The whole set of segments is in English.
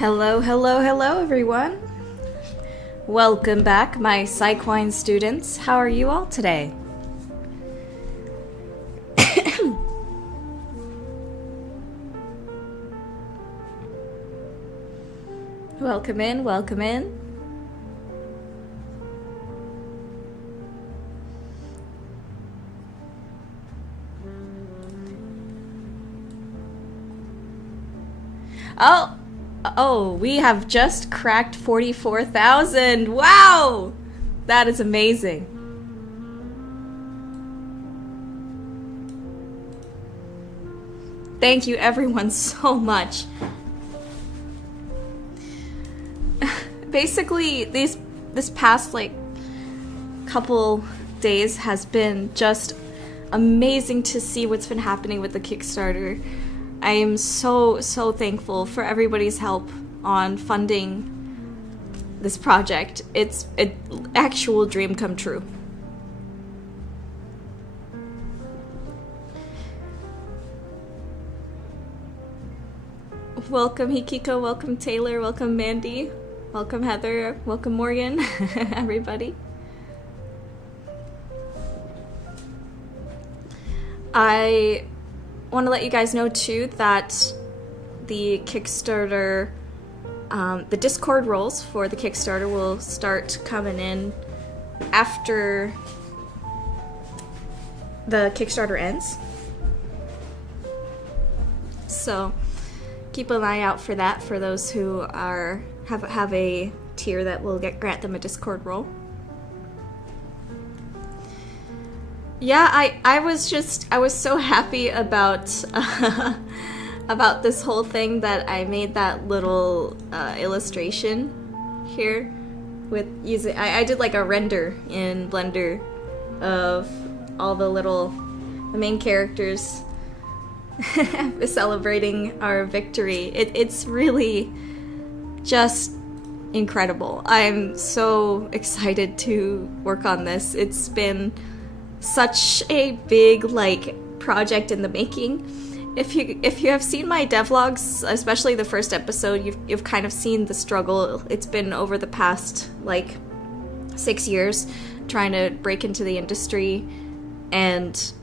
Hello, hello, hello everyone. Welcome back, my Psyquine students. How are you all today? Welcome in, welcome in. Oh, we have just cracked 44,000. Wow! That is amazing. Thank you everyone so much. Basically, this past couple days has been just amazing to see what's been happening with the Kickstarter. I am so thankful for everybody's help on funding this project. It's an actual dream come true. Welcome Hikiko, welcome Taylor, welcome Mandy, welcome Heather, welcome Morgan, everybody. I want to let you guys know too that the Kickstarter, the Discord roles for the Kickstarter will start coming in after the Kickstarter ends. So keep an eye out for that for those who have a tier that will grant them a Discord role. Yeah, I was so happy about about this whole thing that I made that little illustration here with using I did like a render in Blender of all the main characters celebrating our victory. It's really just incredible. I'm so excited to work on this. It's been such a big project in the making. If you have seen my devlogs, especially the first episode, you've kind of seen the struggle. It's been over the past 6 years trying to break into the industry and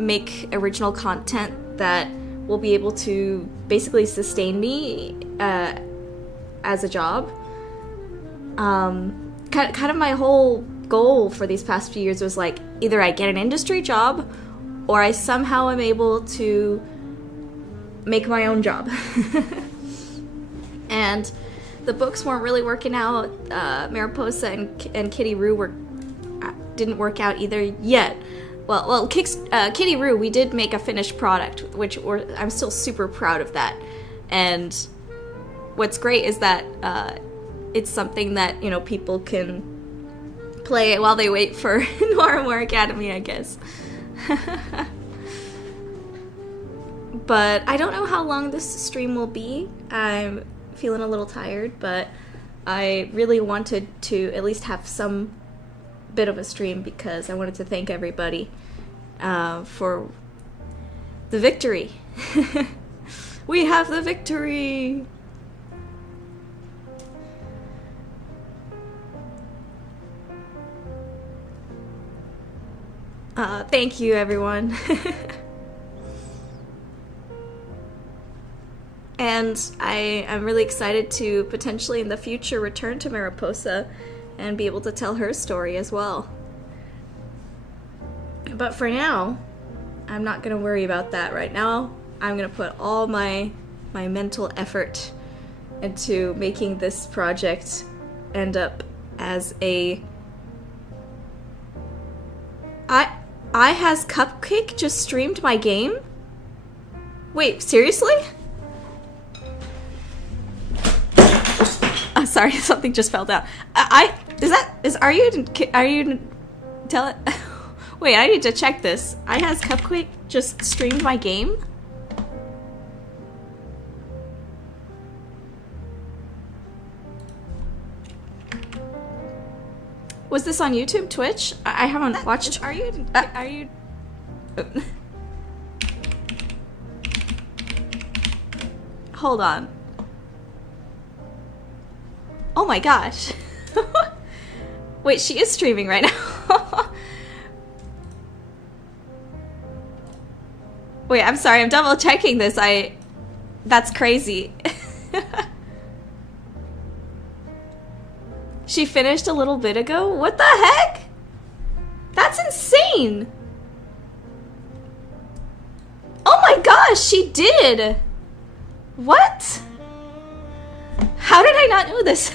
make original content that will be able to basically sustain me as a job. Kind of my whole goal for these past few years was either I get an industry job or I somehow am able to make my own job. And the books weren't really working out. Mariposa and Kitty Roo didn't work out either yet. Well, Kitty Roo, we did make a finished product, which I'm still super proud of that. And what's great is that it's something that people can play while they wait for Noiramore Academy, I guess. But I don't know how long this stream will be. I'm feeling a little tired, but I really wanted to at least have some bit of a stream because I wanted to thank everybody for the victory. We have the victory! Thank you, everyone. And I'm really excited to potentially in the future return to Mariposa and be able to tell her story as well. But for now, I'm not going to worry about that right now. I'm going to put all my mental effort into making this project end up as a... I has Cupcake just streamed my game? Wait, seriously? I'm sorry, something just fell down. Are you tell it? Wait, I need to check this. I has Cupcake just streamed my game? Was this on YouTube, Twitch? I haven't watched. Are you? Hold on. Oh my gosh. Wait, she is streaming right now. Wait, I'm sorry, I'm double checking this. That's crazy. She finished a little bit ago? What the heck? That's insane! Oh my gosh, she did! What? How did I not know this?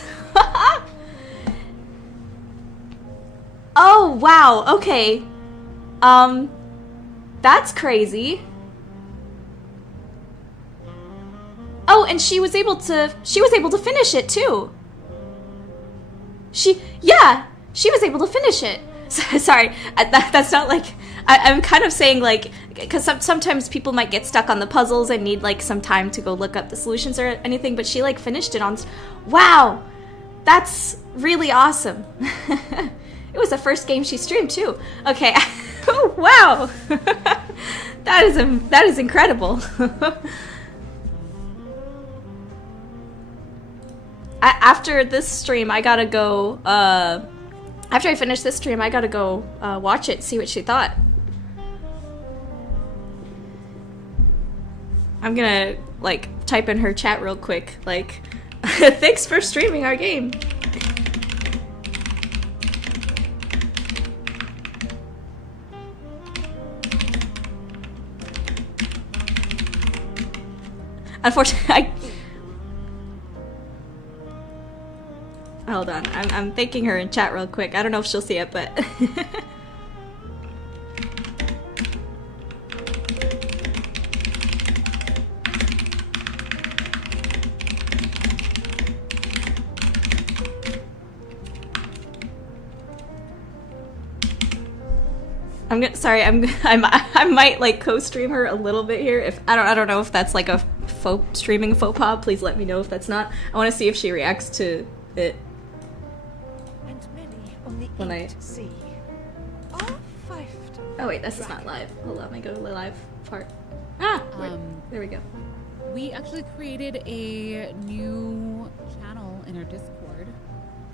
Oh, wow, okay. That's crazy. Oh, and she was able to finish it too. Yeah, she was able to finish it. Sorry, that's not like, I'm kind of saying like, because sometimes people might get stuck on the puzzles and need like some time to go look up the solutions or anything, but she like finished it on, wow, that's really awesome. It was the first game she streamed too. Okay, oh wow, that is incredible. After this stream, I gotta go, after I finish this stream, I gotta go watch it, see what she thought. I'm gonna, like, type in her chat real quick, like, thanks for streaming our game. Unfortunately, hold on, I'm thanking her in chat real quick. I don't know if she'll see it, but... I might like co-stream her a little bit here. If I don't know if that's like a streaming faux pas. Please let me know if that's not. I want to see if she reacts to it. When I see. Oh wait, this is not live. Hold on, let me go to the live part. Ah, there we go. We actually created a new channel in our Discord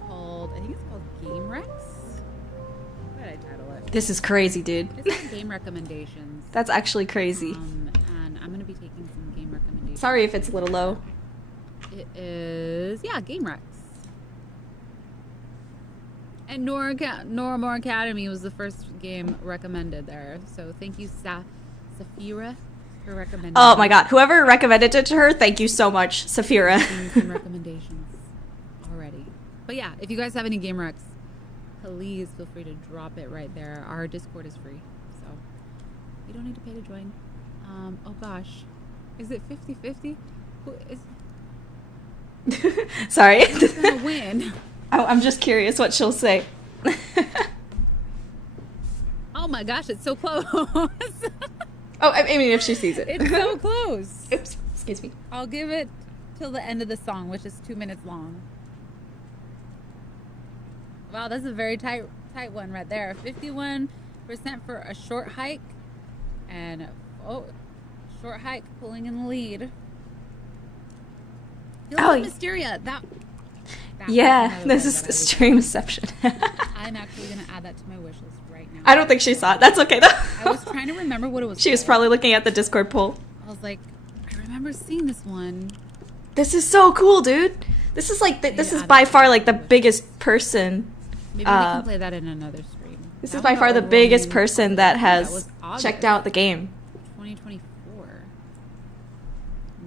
called, I think it's called Game Rex. What did I title it? This is crazy, dude. It's game recommendations. That's actually crazy. And I'm gonna be taking some game recommendations. Sorry if it's a little low. It is, yeah, Game Rex. And Noiramore Academy was the first game recommended there. So thank you, Safira, for recommending. Oh my god, whoever recommended it to her, thank you so much, Safira. Some recommendations already. But yeah, if you guys have any Game Recs, please feel free to drop it right there. Our Discord is free, so you don't need to pay to join. Oh gosh, is it 50-50? Who is? Sorry. Who's gonna win? I'm just curious what she'll say. Oh my gosh, it's so close. Oh, I mean, if she sees it. It's so close. Oops, excuse me. I'll give it till the end of the song, which is 2 minutes long. Wow, that's a very tight one right there. 51% for a short hike, and short hike pulling in the lead. Feels like Mysteria. That yeah, this is streamception. I'm actually gonna add that to my wish list right now. I don't think she saw it. That's okay though. I was trying to remember what it was. She was probably looking at the Discord poll. I was like, I remember seeing this one. This is so cool, dude. This is like this is by far like the biggest person. Maybe we can play that in another stream. This is by far the biggest person that has checked out the game. 2024.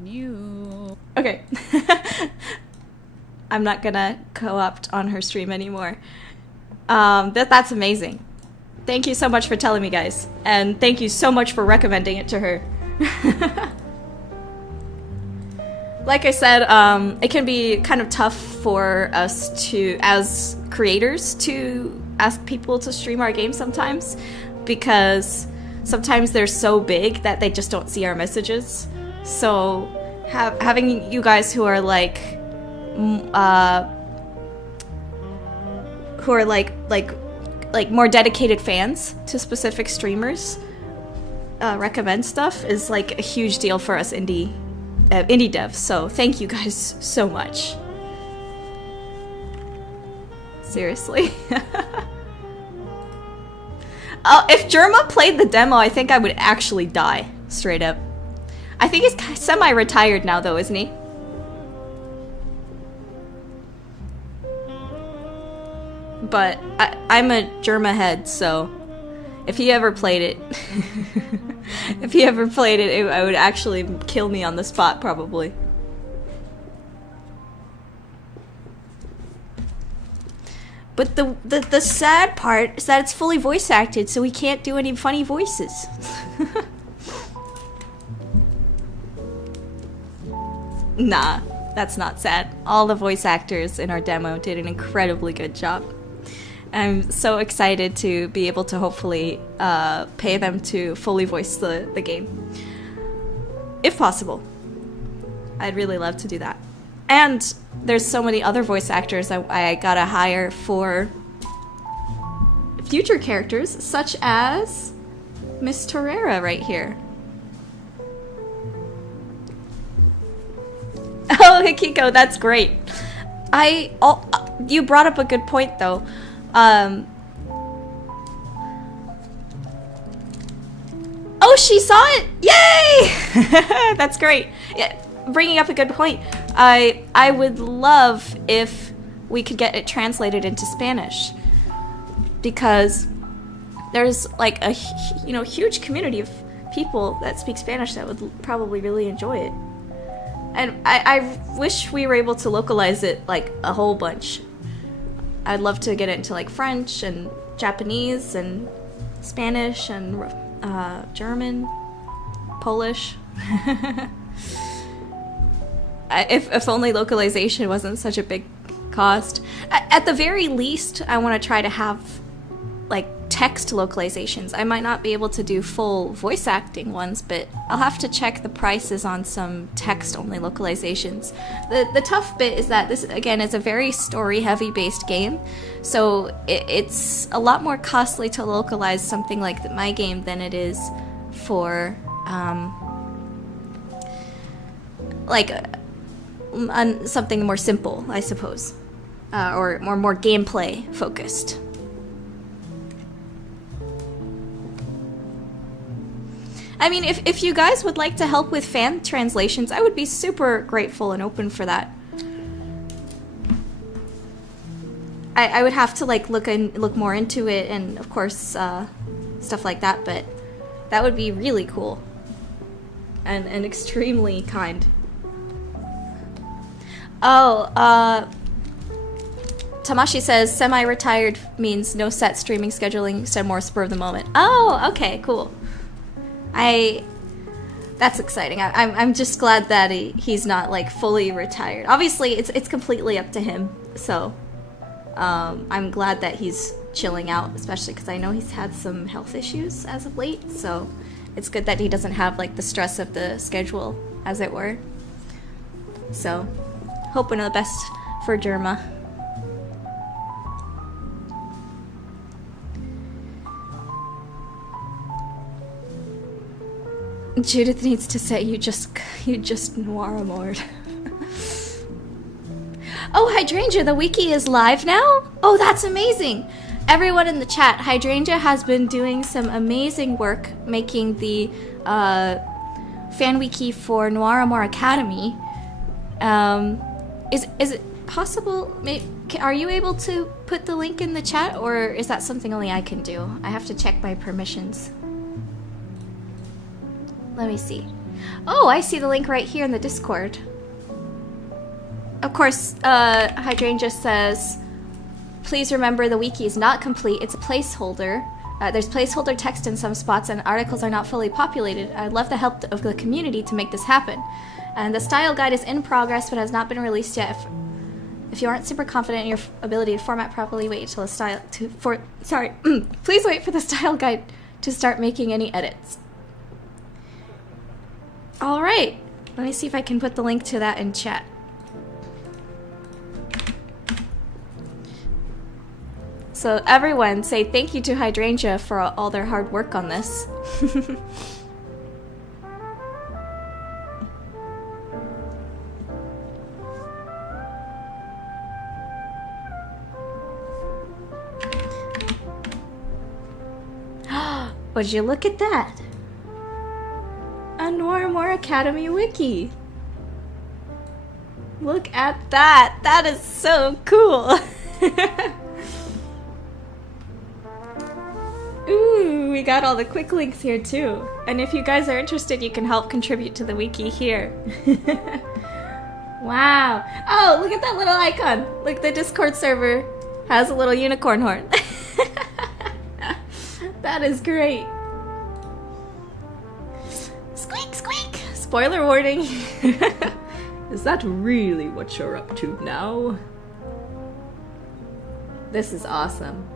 New. Okay. I'm not gonna co-opt on her stream anymore. That's amazing. Thank you so much for telling me, guys. And thank you so much for recommending it to her. Like I said, it can be kind of tough for us to, as creators, to ask people to stream our games sometimes, because sometimes they're so big that they just don't see our messages. So having you guys who are like more dedicated fans to specific streamers recommend stuff is like a huge deal for us indie devs. So thank you guys so much. Seriously. If Germa played the demo, I think I would actually die. Straight up. I think he's semi-retired now, though, isn't he? But I'm a Germa head, so if he ever played it, it would actually kill me on the spot, probably. But the sad part is that it's fully voice acted, so we can't do any funny voices. Nah, that's not sad. All the voice actors in our demo did an incredibly good job. I'm so excited to be able to hopefully pay them to fully voice the game. If possible. I'd really love to do that. And there's so many other voice actors I gotta hire for future characters, such as Miss Torreira right here. Oh, Hikiko, that's great. You brought up a good point, though. Oh, she saw it! Yay! That's great. Yeah, bringing up a good point. I would love if we could get it translated into Spanish, because there's like a huge community of people that speak Spanish that would probably really enjoy it. And I wish we were able to localize it like a whole bunch. I'd love to get it into like French and Japanese and Spanish and German, Polish. If only localization wasn't such a big cost. At the very least, I want to try to have like text localizations. I might not be able to do full voice acting ones, but I'll have to check the prices on some text-only localizations. The tough bit is that this, again, is a very story-heavy based game, so it's a lot more costly to localize something like my game than it is for something more simple, I suppose, or more gameplay focused. I mean, if you guys would like to help with fan translations, I would be super grateful and open for that. I would have to like look more into it, and of course stuff like that, but that would be really cool and extremely kind. Oh, Tamashi says semi-retired means no set streaming scheduling, instead more spur of the moment. Oh, okay, cool. That's exciting. I'm just glad that he's not like fully retired. Obviously, it's completely up to him. So, I'm glad that he's chilling out, especially because I know he's had some health issues as of late. So, it's good that he doesn't have like the stress of the schedule, as it were. So, hoping the best for Germa. Judith needs to say you just Noiramore. Oh, Hydrangea, the wiki is live now? Oh, that's amazing! Everyone in the chat, Hydrangea has been doing some amazing work making the fan wiki for Noiramore Academy. Is it possible? Are you able to put the link in the chat, or is that something only I can do? I have to check my permissions. Let me see. Oh, I see the link right here in the Discord. Of course, Hydrangea says, please remember the wiki is not complete. It's a placeholder. There's placeholder text in some spots and articles are not fully populated. I'd love the help of the community to make this happen. And the style guide is in progress but has not been released yet. If you aren't super confident in your ability to format properly, wait until please wait for the style guide to start making any edits. All right, let me see if I can put the link to that in chat. So everyone say thank you to Hydrangea for all their hard work on this. Would you look at that? A Noiramore Academy wiki. Look at that. That is so cool. Ooh, we got all the quick links here too. And if you guys are interested, you can help contribute to the wiki here. Wow. Oh, look at that little icon. Look, the Discord server has a little unicorn horn. That is great. Squeak, squeak. Spoiler warning. Is that really what you're up to now? This is awesome.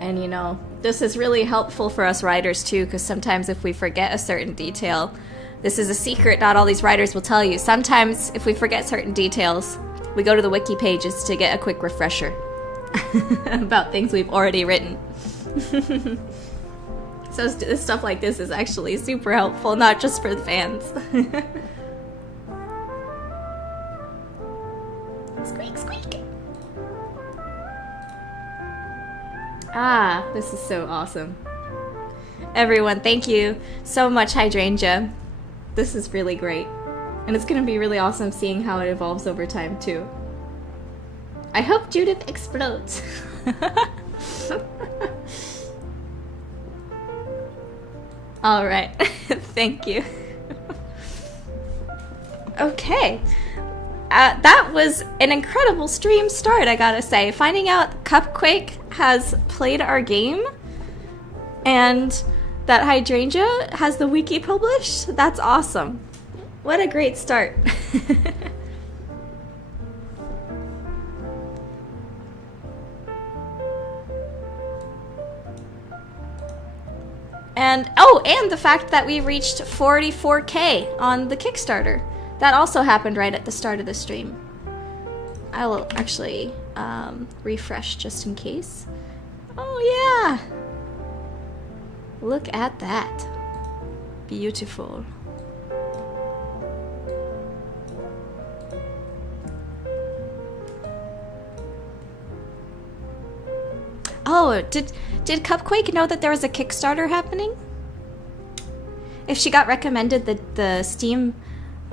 And you know, this is really helpful for us writers too, because sometimes if we forget a certain detail, this is a secret not all these writers will tell you. Sometimes if we forget certain details, we go to the wiki pages to get a quick refresher about things we've already written. So stuff like this is actually super helpful, not just for the fans. Squeak, squeak. Ah, this is so awesome. Everyone, thank you so much, Hydrangea. This is really great. And it's going to be really awesome seeing how it evolves over time, too. I hope Judith explodes. Alright, thank you. Okay. That was an incredible stream start, I gotta say. Finding out Cupquake has played our game and that Hydrangea has the wiki published, that's awesome. What a great start. And the fact that we reached 44K on the Kickstarter. That also happened right at the start of the stream. I will actually refresh just in case. Oh yeah! Look at that. Beautiful. Oh, did Cupquake know that there was a Kickstarter happening? If she got recommended the Steam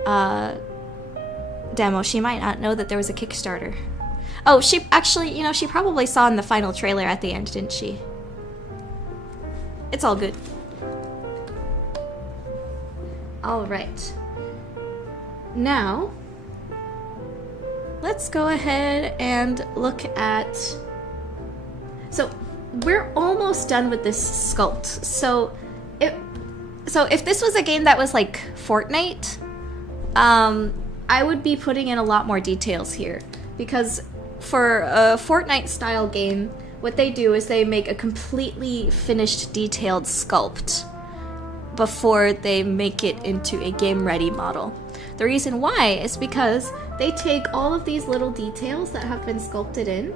demo, she might not know that there was a Kickstarter. Oh, she actually, you know, she probably saw in the final trailer at the end, didn't she? It's all good. All right. Now, let's go ahead and look at... So, we're almost done with this sculpt. So if this was a game that was like Fortnite, I would be putting in a lot more details here. Because for a Fortnite style game, what they do is they make a completely finished, detailed sculpt before they make it into a game-ready model. The reason why is because they take all of these little details that have been sculpted in,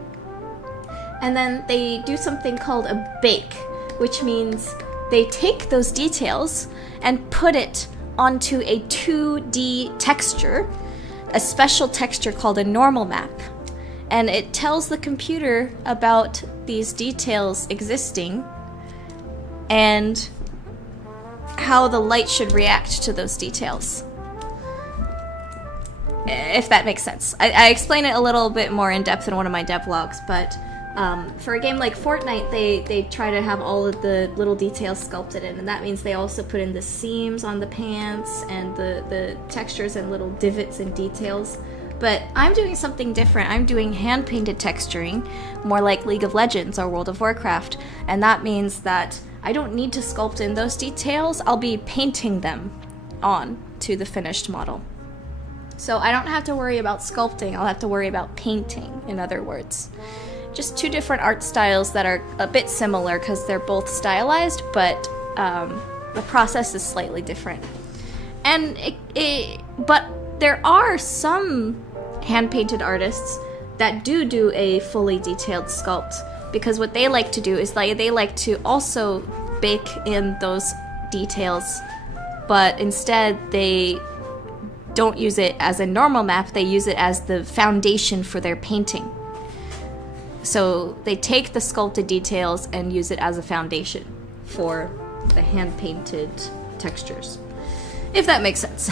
and then they do something called a bake, which means they take those details and put it onto a 2D texture, a special texture called a normal map. And it tells the computer about these details existing and how the light should react to those details. If that makes sense. I explain it a little bit more in depth in one of my devlogs, but for a game like Fortnite, they try to have all of the little details sculpted in, and that means they also put in the seams on the pants and the textures and little divots and details. But I'm doing something different. I'm doing hand-painted texturing, more like League of Legends or World of Warcraft, and that means that I don't need to sculpt in those details. I'll be painting them on to the finished model. So I don't have to worry about sculpting, I'll have to worry about painting, in other words. Just two different art styles that are a bit similar because they're both stylized, but the process is slightly different. And but there are some hand-painted artists that do a fully detailed sculpt, because what they like to do is they like to also bake in those details, but instead they don't use it as a normal map, they use it as the foundation for their painting. So they take the sculpted details and use it as a foundation for the hand-painted textures, if that makes sense.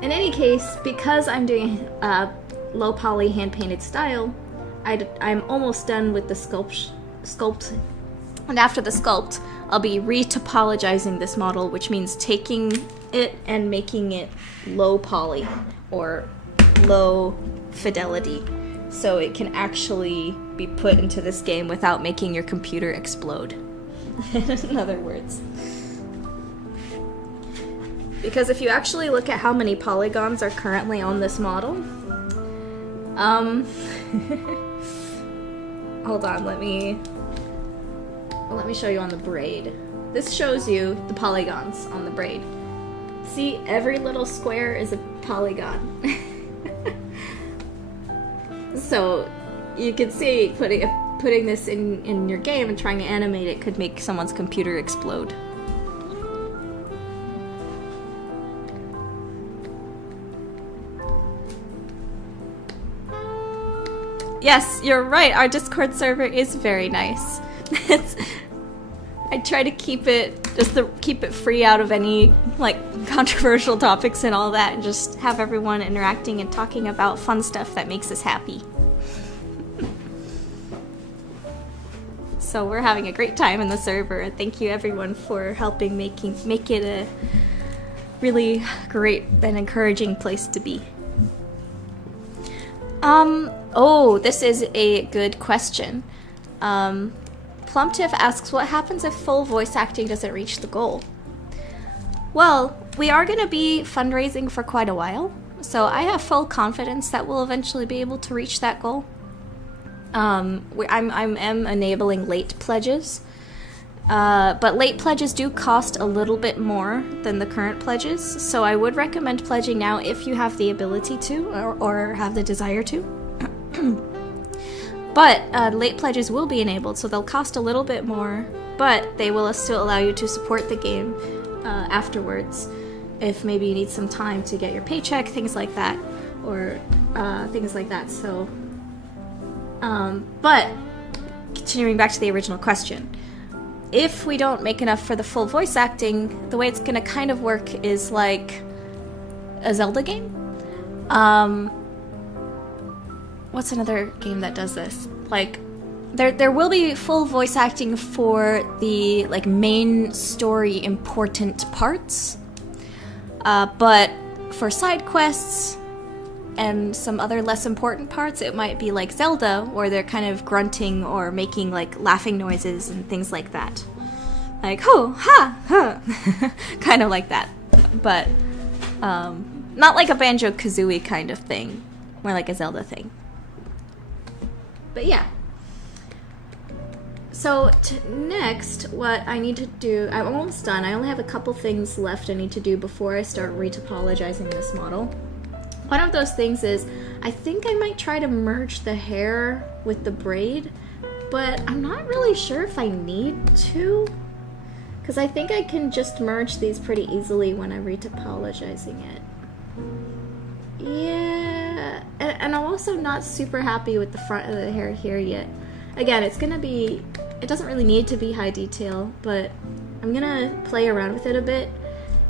In any case, because I'm doing low poly hand-painted style, I'm almost done with the sculpt. And after the sculpt, I'll be re-topologizing this model, which means taking it and making it low poly or low fidelity, so it can actually be put into this game without making your computer explode. In other words. Because if you actually look at how many polygons are currently on this model, hold on, let me show you on the braid. This shows you the polygons on the braid. See, every little square is a polygon. So you can see putting this in your game and trying to animate it could make someone's computer explode. Yes, you're right. Our Discord server is very nice. I try to keep it free out of any like controversial topics and all that, and just have everyone interacting and talking about fun stuff that makes us happy. So we're having a great time in the server. Thank you everyone for helping make it a really great and encouraging place to be. Oh, this is a good question. Plumptiff asks, what happens if full voice acting doesn't reach the goal? Well, we are going to be fundraising for quite a while, so I have full confidence that we'll eventually be able to reach that goal. I'm enabling late pledges, but late pledges do cost a little bit more than the current pledges, so I would recommend pledging now if you have the ability to or have the desire to. But late pledges will be enabled, so they'll cost a little bit more, but they will still allow you to support the game afterwards if maybe you need some time to get your paycheck, things like that, or things like that. So, but continuing back to the original question, if we don't make enough for the full voice acting, the way it's going to kind of work is like a Zelda game. What's another game that does this? Like, there will be full voice acting for the like main story important parts, but for side quests and some other less important parts, it might be like Zelda, where they're kind of grunting or making like laughing noises and things like that, like ho ha ha, kind of like that, but not like a Banjo-Kazooie kind of thing, more like a Zelda thing. But yeah. So next, what I need to do, I'm almost done. I only have a couple things left I need to do before I start retopologizing this model. One of those things is, I think I might try to merge the hair with the braid, but I'm not really sure if I need to, because I think I can just merge these pretty easily when I'm retopologizing it. Yeah, and I'm also not super happy with the front of the hair here yet. Again, it doesn't really need to be high detail, but I'm gonna play around with it a bit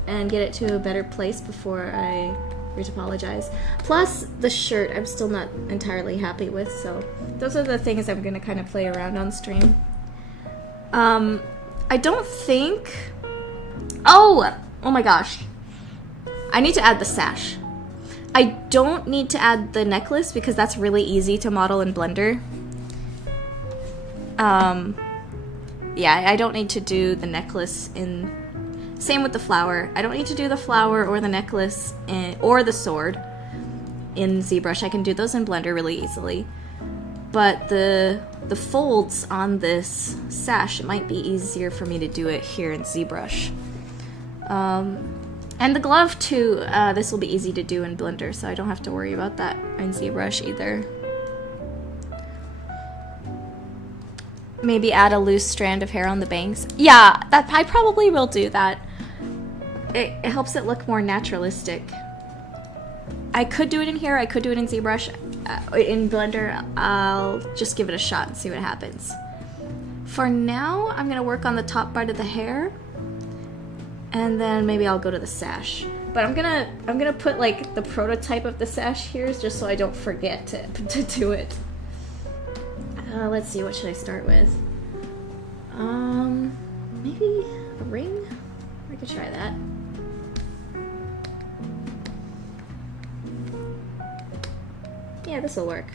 and get it to a better place before I retopologize. Plus, the shirt I'm still not entirely happy with, so those are the things I'm gonna kind of play around on stream. I don't think... Oh my gosh. I need to add the sash. I don't need to add the necklace because that's really easy to model in Blender. Yeah, I don't need to do the necklace in... Same with the flower. I don't need to do the flower or the necklace or the sword in ZBrush. I can do those in Blender really easily. But the folds on this sash, it might be easier for me to do it here in ZBrush. And the glove too, this will be easy to do in Blender, so I don't have to worry about that in ZBrush either. Maybe add a loose strand of hair on the bangs. Yeah, I probably will do that. It helps it look more naturalistic. I could do it in here, I could do it in ZBrush. In Blender, I'll just give it a shot and see what happens. For now, I'm gonna work on the top part of the hair, and then maybe I'll go to the sash. But I'm gonna put like the prototype of the sash here, just so I don't forget to do it. Let's see, what should I start with? Maybe a ring? I could try that. Yeah, this'll work.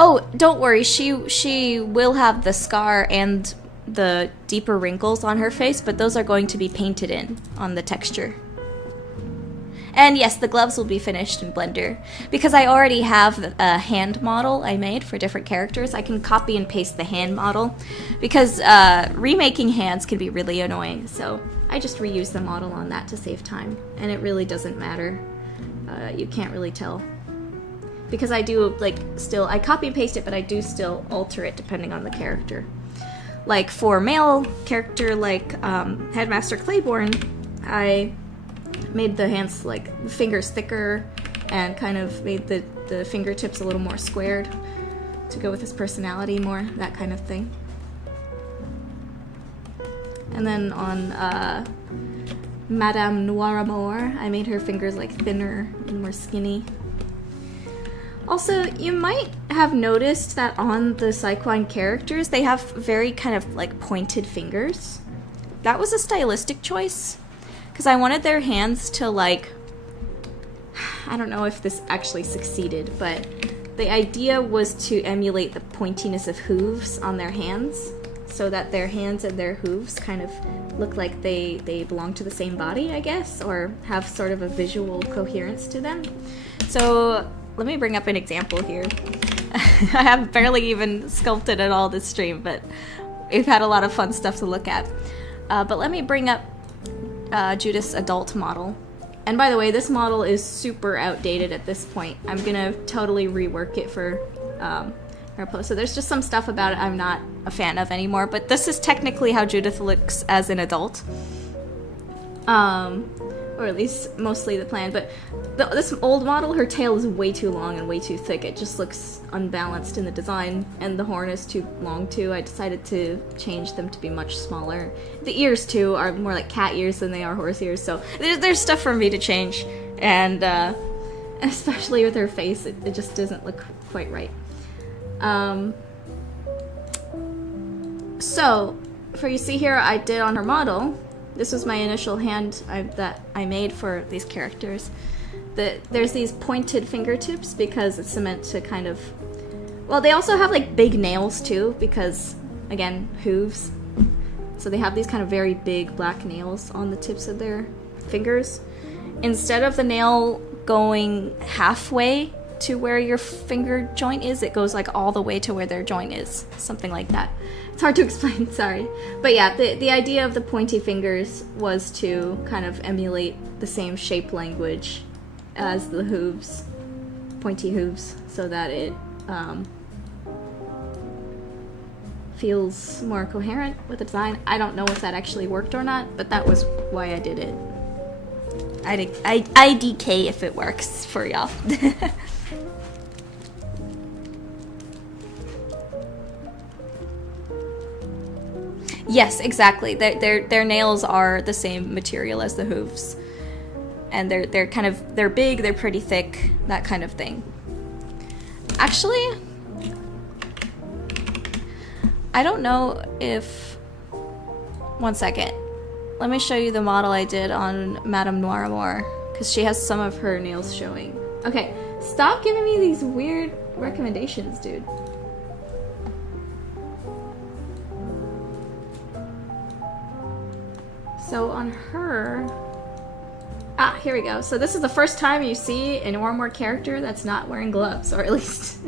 Oh, don't worry, she will have the scar and the deeper wrinkles on her face, but those are going to be painted in on the texture. And yes, the gloves will be finished in Blender. Because I already have a hand model I made for different characters, I can copy and paste the hand model. Because remaking hands can be really annoying, so I just reuse the model on that to save time. And it really doesn't matter. You can't really tell. Because I do, like, still, I copy and paste it, but I do still alter it depending on the character. Like, for male character, like, Headmaster Claiborne, I made the hands, like, fingers thicker, and kind of made the fingertips a little more squared to go with his personality more, that kind of thing. And then on, Madame Noiramore, I made her fingers, like, thinner and more skinny. Also, you might have noticed that on the Psyquine characters, they have very kind of like pointed fingers. That was a stylistic choice, because I wanted their hands to like, I don't know if this actually succeeded, but the idea was to emulate the pointiness of hooves on their hands, so that their hands and their hooves kind of look like they belong to the same body, I guess, or have sort of a visual coherence to them. So let me bring up an example here. I have barely even sculpted at all this stream, but we've had a lot of fun stuff to look at. But let me bring up Judith's adult model. And by the way, this model is super outdated at this point. I'm gonna totally rework it for her post. So there's just some stuff about it I'm not a fan of anymore, but this is technically how Judith looks as an adult. Or at least mostly the plan, but this old model, her tail is way too long and way too thick. It just looks unbalanced in the design, and the horn is too long too. I decided to change them to be much smaller. The ears too are more like cat ears than they are horse ears, so there's stuff for me to change, and especially with her face, it just doesn't look quite right. So, for you see here, I did on her model, this was my initial hand that I made for these characters. There's these pointed fingertips because it's meant to kind of... Well, they also have like big nails too because, again, hooves. So they have these kind of very big black nails on the tips of their fingers. Instead of the nail going halfway to where your finger joint is, it goes like all the way to where their joint is. Something like that. It's hard to explain, sorry. But yeah, the idea of the pointy fingers was to kind of emulate the same shape language as the hooves, pointy hooves, so that it feels more coherent with the design. I don't know if that actually worked or not, but that was why I did it. IDK if it works for y'all. Yes, exactly. Their nails are the same material as the hooves, and they're big, they're pretty thick, that kind of thing. Actually, I don't know if... One second. Let me show you the model I did on Madame Noiramore, because she has some of her nails showing. Okay, stop giving me these weird recommendations, dude. So on her... Ah, here we go. So this is the first time you see a Noiramore character that's not wearing gloves, or at least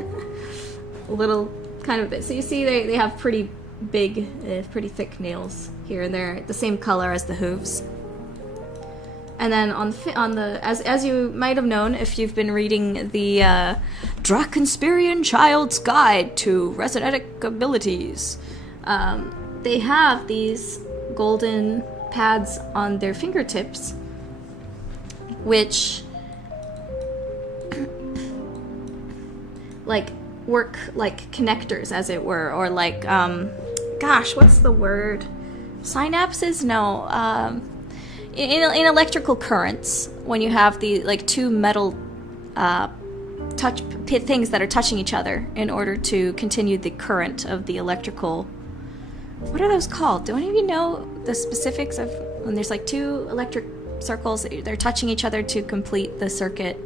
a little kind of bit. So you see they have pretty big, pretty thick nails here and there, the same color as the hooves. And then on the as you might have known if you've been reading the Drakenspirian Child's Guide to Resinetic Abilities, they have these golden pads on their fingertips, which like work like connectors, as it were, or like gosh, what's the word? Synapses? No. In electrical currents, when you have the like two metal things that are touching each other in order to continue the current of the electrical. What are those called? Do any of you know the specifics of when there's like two electric circles, they're touching each other to complete the circuit?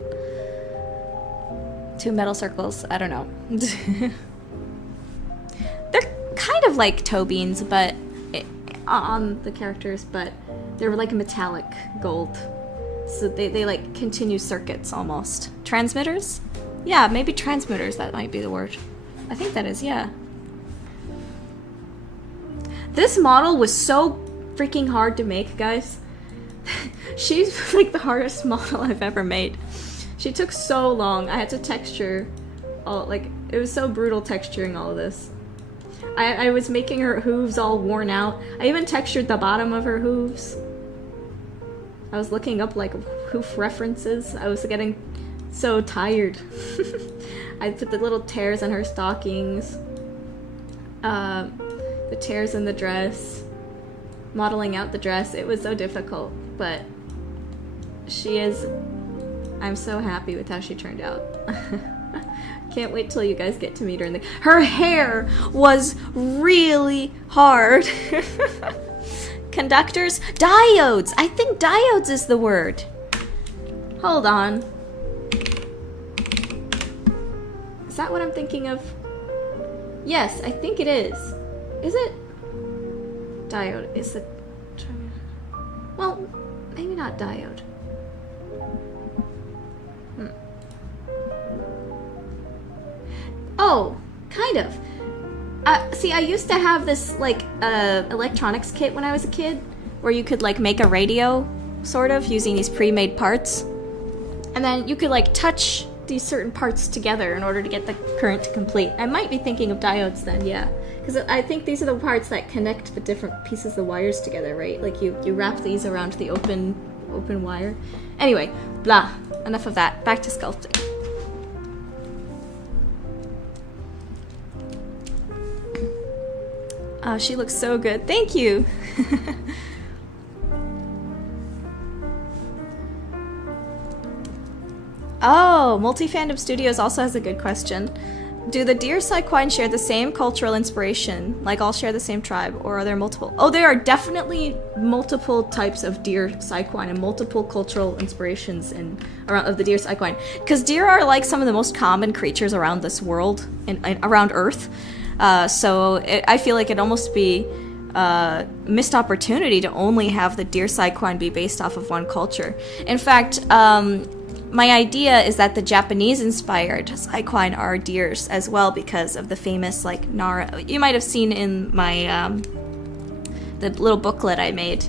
Two metal circles. I don't know. They're kind of like toe beans, but on the characters, but they're like metallic gold. So they like continue circuits almost. Transmitters? Yeah, maybe transmitters, that might be the word. I think that is, yeah. This model was so freaking hard to make, guys. She's like the hardest model I've ever made. She took so long. I had to texture all, like, it was so brutal texturing all of this. I was making her hooves all worn out. I even textured the bottom of her hooves. I was looking up like hoof references. I was getting so tired. I put the little tears on her stockings. The tears in the dress. Modeling out the dress. It was so difficult, but she is... I'm so happy with how she turned out. Can't wait till you guys get to meet her. Her hair was really hard. Conductors? Diodes! I think diodes is the word. Hold on. Is that what I'm thinking of? Yes, I think it is. Is it? Diode. Is it... Well, maybe not diode. Oh, kind of. See, I used to have this, like, electronics kit when I was a kid, where you could, like, make a radio, sort of, using these pre-made parts. And then you could, like, touch these certain parts together in order to get the current to complete. I might be thinking of diodes then, yeah. Because I think these are the parts that connect the different pieces of the wires together, right? Like, you wrap these around the open wire. Anyway, blah. Enough of that. Back to sculpting. Oh, she looks so good. Thank you! Oh, Multi-Fandom Studios also has a good question. Do the deer Psyquine share the same cultural inspiration, like all share the same tribe, or are there multiple? Oh, there are definitely multiple types of deer Psyquine and multiple cultural inspirations of the deer Psyquine. Because deer are like some of the most common creatures around this world, around Earth. So I feel like it'd almost be a missed opportunity to only have the deer Psyquine be based off of one culture. In fact, my idea is that the Japanese-inspired Psyquine are deers as well because of the famous, like, Nara... You might have seen in my, the little booklet I made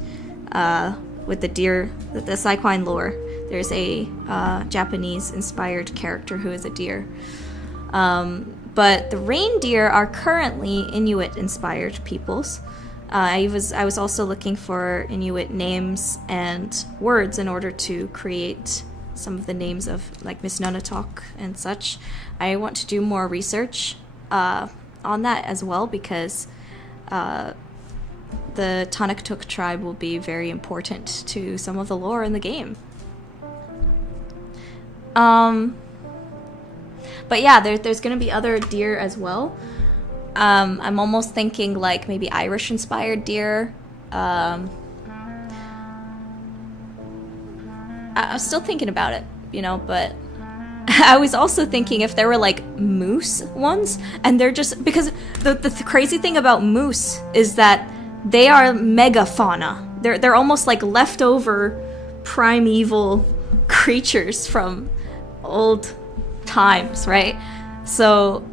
with the deer, the Psyquine lore. There's a Japanese-inspired character who is a deer. But the reindeer are currently Inuit-inspired peoples. I was also looking for Inuit names and words in order to create some of the names of, like, Miss Nunatak and such. I want to do more research on that as well because the Tanaktuk tribe will be very important to some of the lore in the game. But yeah, there's going to be other deer as well. I'm almost thinking like maybe Irish-inspired deer. I'm still thinking about it, you know, but I was also thinking if there were like moose ones, and they're just, because the crazy thing about moose is that they are megafauna. They're almost like leftover primeval creatures from old times, right? So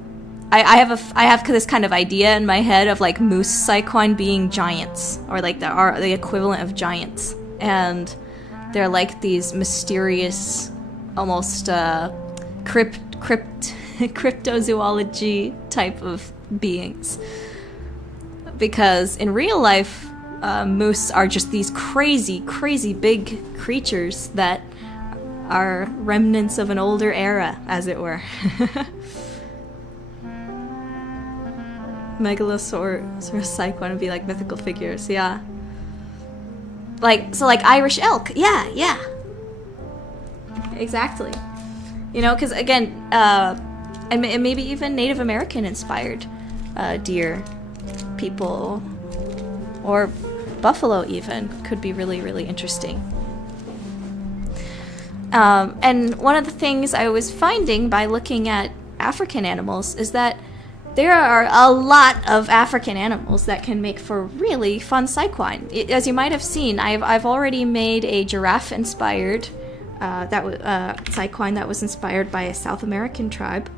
I have this kind of idea in my head of like moose Psyquine being giants, or like the equivalent of giants, and They're like these mysterious, almost cryptozoology type of beings. Because in real life, moose are just these crazy, crazy big creatures that are remnants of an older era, as it were. Megalosaurus Cyclone would be like mythical figures, yeah. Like Irish elk, yeah. Exactly. You know, because again, and maybe even Native American inspired deer people, or buffalo even, could be really, really interesting. And one of the things I was finding by looking at African animals is that there are a lot of African animals that can make for really fun cyquine. As you might have seen, I've already made a giraffe-inspired cyquine that was inspired by a South American tribe.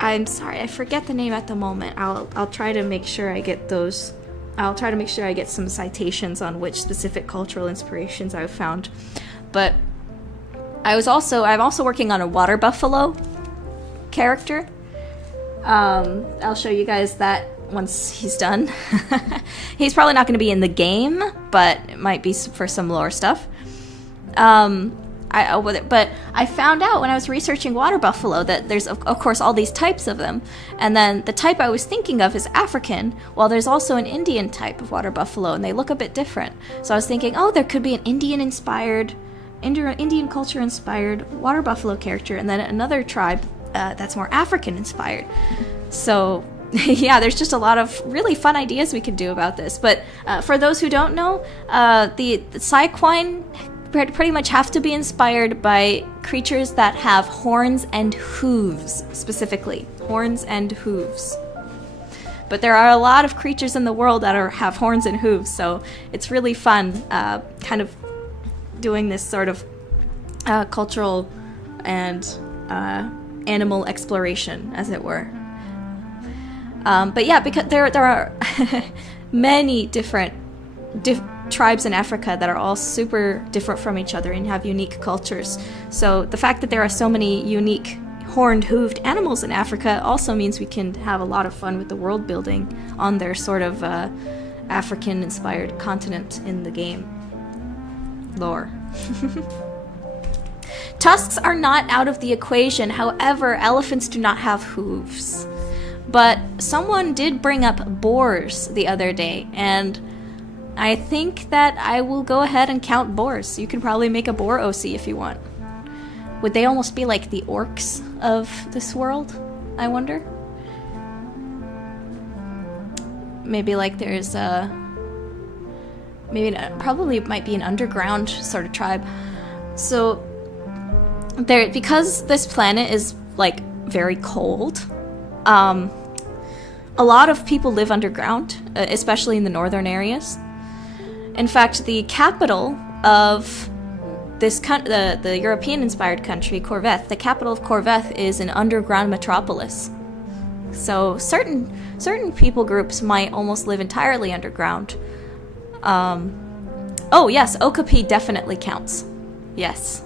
I'm sorry, I forget the name at the moment. I'll try to make sure I get those. I'll try to make sure I get some citations on which specific cultural inspirations I've found. But I'm also working on a water buffalo character. I'll show you guys that once he's done. He's probably not going to be in the game, but it might be for some lore stuff. But I found out when I was researching water buffalo that there's, of course, all these types of them. And then the type I was thinking of is African, while there's also an Indian type of water buffalo, and they look a bit different. So I was thinking, oh, there could be an Indian culture inspired water buffalo character, and then another tribe that's more African inspired. So yeah, there's just a lot of really fun ideas we could do about this. But for those who don't know, the cyquine pretty much have to be inspired by creatures that have horns and hooves, specifically horns and hooves. But there are a lot of creatures in the world that have horns and hooves, so it's really fun kind of doing this sort of cultural and animal exploration, as it were. But yeah, because there are many different tribes in Africa that are all super different from each other and have unique cultures. So the fact that there are so many unique horned, hooved animals in Africa also means we can have a lot of fun with the world building on their sort of African-inspired continent in the game lore. Tusks are not out of the equation. However, elephants do not have hooves. But someone did bring up boars the other day, and I think that I will go ahead and count boars. You can probably make a boar OC if you want. Would they almost be like the orcs of this world, I wonder? Maybe like there's probably might be an underground sort of tribe. So because this planet is like very cold, a lot of people live underground, especially in the northern areas. In fact, the capital of the European-inspired country, Corvette, the capital of Corvette is an underground metropolis. So certain people groups might almost live entirely underground. Oh yes, Okapi definitely counts. Yes.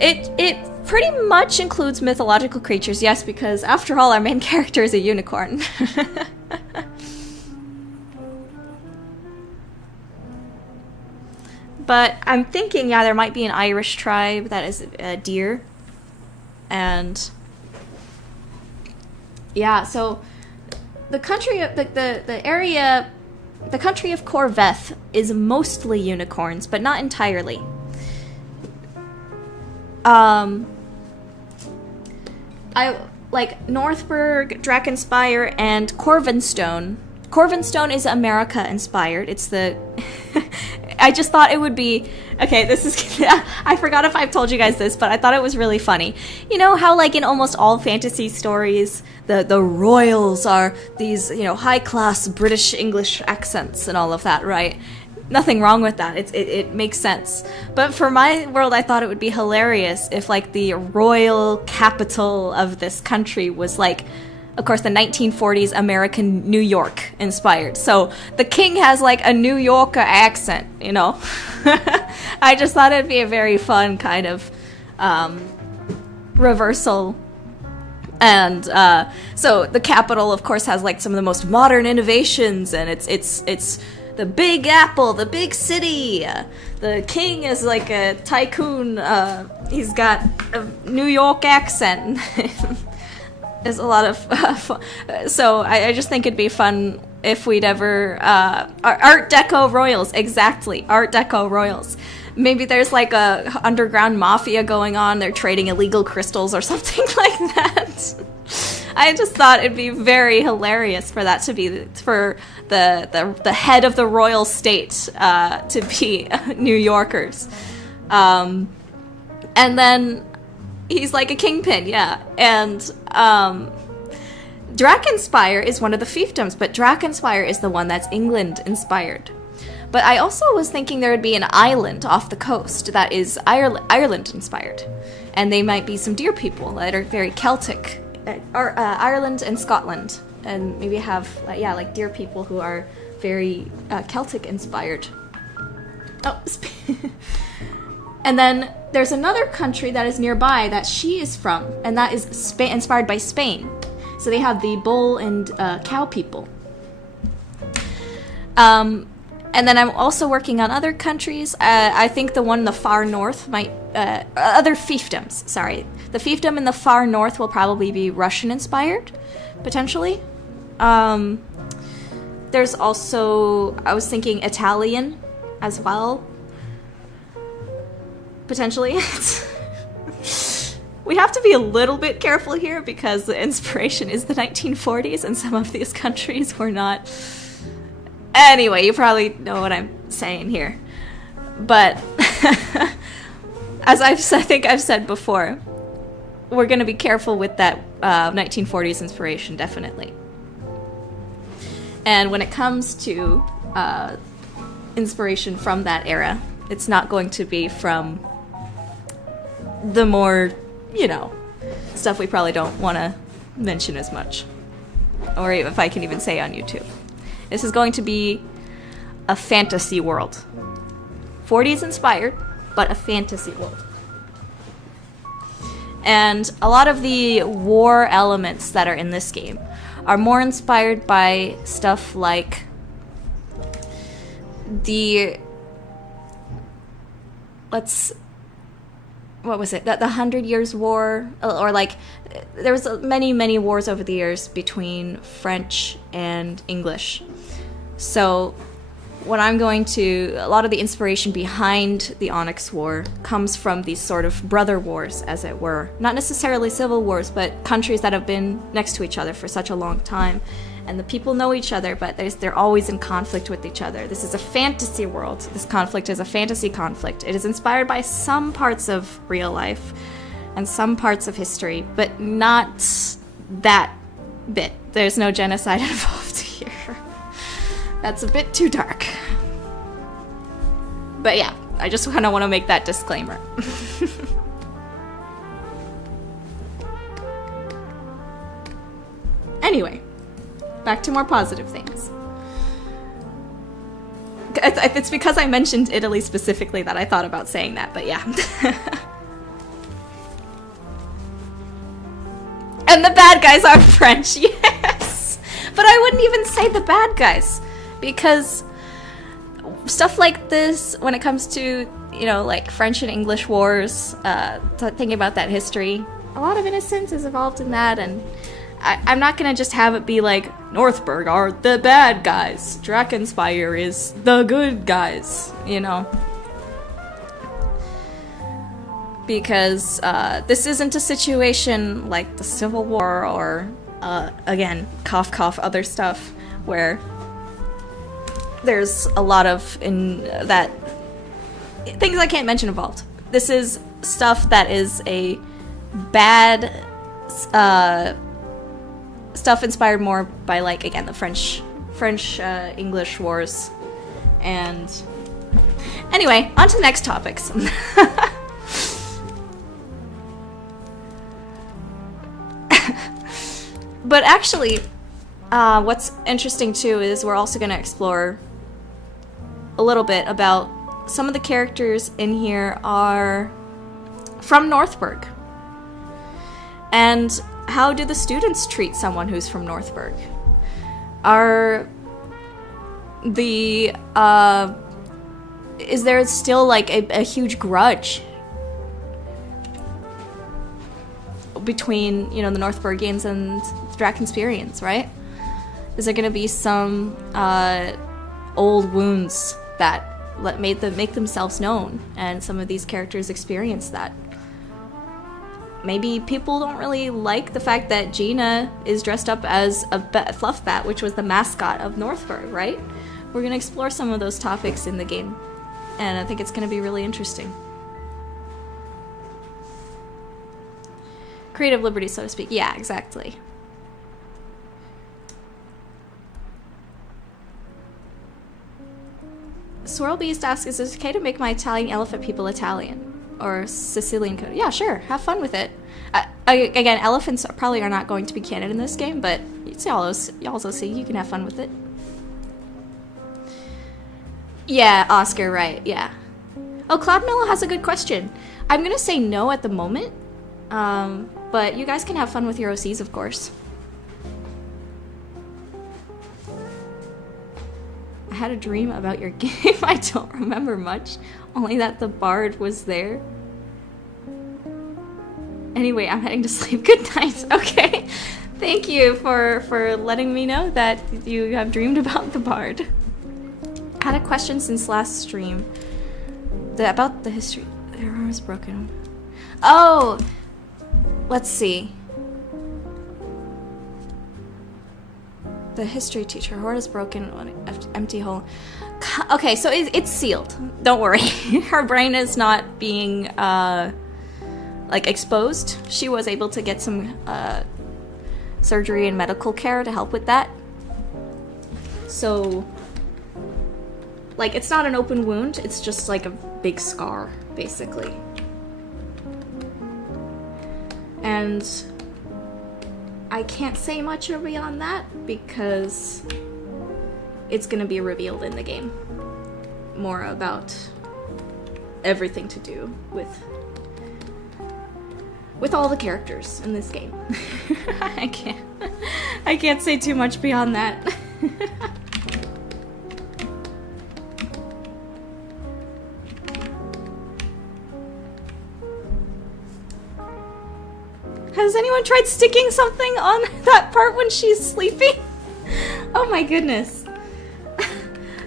It pretty much includes mythological creatures, yes, because after all, our main character is a unicorn. But I'm thinking, yeah, there might be an Irish tribe that is a deer. And yeah, so the country of the country of Corvette is mostly unicorns, but not entirely. I like Northburg, Drakkenspire, and Corvinstone. Corvinstone is America inspired. It's the I just thought it would be okay. This is I forgot if I've told you guys this, but I thought it was really funny. You know how like in almost all fantasy stories, the royals are these, you know, high class British English accents and all of that, right? Nothing wrong with that. It makes sense. But for my world, I thought it would be hilarious if like the royal capital of this country was like of course, the 1940s American New York inspired. So the king has like a New Yorker accent, you know. I just thought it'd be a very fun kind of reversal. And so the capital, of course, has like some of the most modern innovations, and it's the Big Apple, the big city. The king is like a tycoon. He's got a New York accent. There's a lot of fun. So I just think it'd be fun if we'd ever Art Deco royals. Exactly, Art Deco royals. Maybe there's like a underground mafia going on. They're trading illegal crystals or something like that. I just thought it'd be very hilarious for that to be for the head of the royal state to be New Yorkers, and then he's like a kingpin, yeah. And Drakenspire is one of the fiefdoms, but Drakenspire is the one that's England inspired. But I also was thinking there would be an island off the coast that is Ireland inspired, and they might be some deer people that are very Celtic. Ireland and Scotland, and maybe have like deer people who are very Celtic inspired. Oh, and then there's another country that is nearby that she is from, and that is inspired by Spain. So they have the bull and cow people. And then I'm also working on other countries. I think the one in the far north might... other fiefdoms, sorry. The fiefdom in the far north will probably be Russian-inspired, potentially. There's also... I was thinking Italian as well. Potentially. We have to be a little bit careful here because the inspiration is the 1940s and some of these countries were not... Anyway, you probably know what I'm saying here. But as I think I've said before, we're going to be careful with that 1940s inspiration, definitely. And when it comes to inspiration from that era, it's not going to be from the more, stuff we probably don't want to mention as much. Or if I can even say on YouTube. This is going to be a fantasy world. 40s inspired, but a fantasy world. And a lot of the war elements that are in this game are more inspired by stuff like the... what was it? The 100 Years' War? Or like... There was many wars over the years between French and English. So what I'm going to... A lot of the inspiration behind the Onyx War comes from these sort of brother wars, as it were. Not necessarily civil wars, but countries that have been next to each other for such a long time. And the people know each other, but they're always in conflict with each other. This is a fantasy world. This conflict is a fantasy conflict. It is inspired by some parts of real life and some parts of history, but not that bit. There's no genocide involved here. That's a bit too dark. But yeah, I just kind of want to make that disclaimer. Anyway, back to more positive things. It's because I mentioned Italy specifically that I thought about saying that, but yeah. And the bad guys are French, yes! But I wouldn't even say the bad guys, because stuff like this, when it comes to, like French and English wars, thinking about that history, a lot of innocence is involved in that, and I'm not gonna just have it be like, Northburg are the bad guys, Drakenspire is the good guys, Because this isn't a situation like the Civil War or, again, cough cough, other stuff, where there's a lot of things I can't mention involved. This is stuff that is a bad stuff inspired more by, like, again, the French English wars. And anyway, on to the next topics. But actually, what's interesting too is we're also going to explore a little bit about some of the characters in here are from Northburg. And how do the students treat someone who's from Northburg? Is there still like a huge grudge between, you know, the Northburgians and Drakenspearians, right? Is there gonna be some old wounds that make themselves known, and some of these characters experience that? Maybe people don't really like the fact that Gina is dressed up as a fluff bat, which was the mascot of Northburg, right? We're going to explore some of those topics in the game, and I think it's going to be really interesting. Creative liberty, so to speak. Yeah, exactly. Swirlbeast asks, is it okay to make my Italian elephant people Italian? Or Sicilian code? Yeah, sure. Have fun with it. Again, elephants probably are not going to be canon in this game, but y'all also see you can have fun with it. Yeah, Oscar, right, yeah. Oh, Cloudmellow has a good question. I'm gonna say no at the moment, but you guys can have fun with your OCs, of course. I had a dream about your game. I don't remember much, only that the bard was there. Anyway, I'm heading to sleep. Good night. Okay. Thank you for letting me know that you have dreamed about the bard. I had a question since last stream. About the history. The armor is broken. Oh! Let's see. The history teacher. Hoard is broken on an empty hole. Okay, so it's sealed. Don't worry. Her brain is not being, like, exposed. She was able to get some, surgery and medical care to help with that. So, like, it's not an open wound. It's just, like, a big scar, basically. And I can't say much beyond that because it's gonna be revealed in the game. More about everything to do with all the characters in this game. I can't say too much beyond that. Has anyone tried sticking something on that part when she's sleeping? Oh my goodness.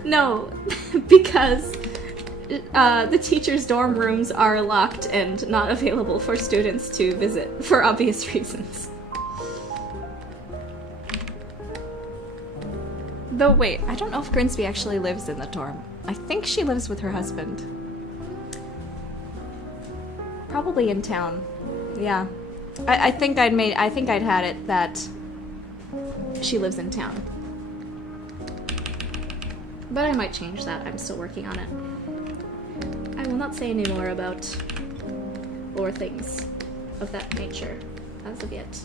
No, because the teachers' dorm rooms are locked and not available for students to visit for obvious reasons. Though wait, I don't know if Grinsby actually lives in the dorm. I think she lives with her husband. Probably in town. Yeah. I think I'd had it that she lives in town. But I might change that. I'm still working on it. I will not say any more about lore things of that nature as of yet.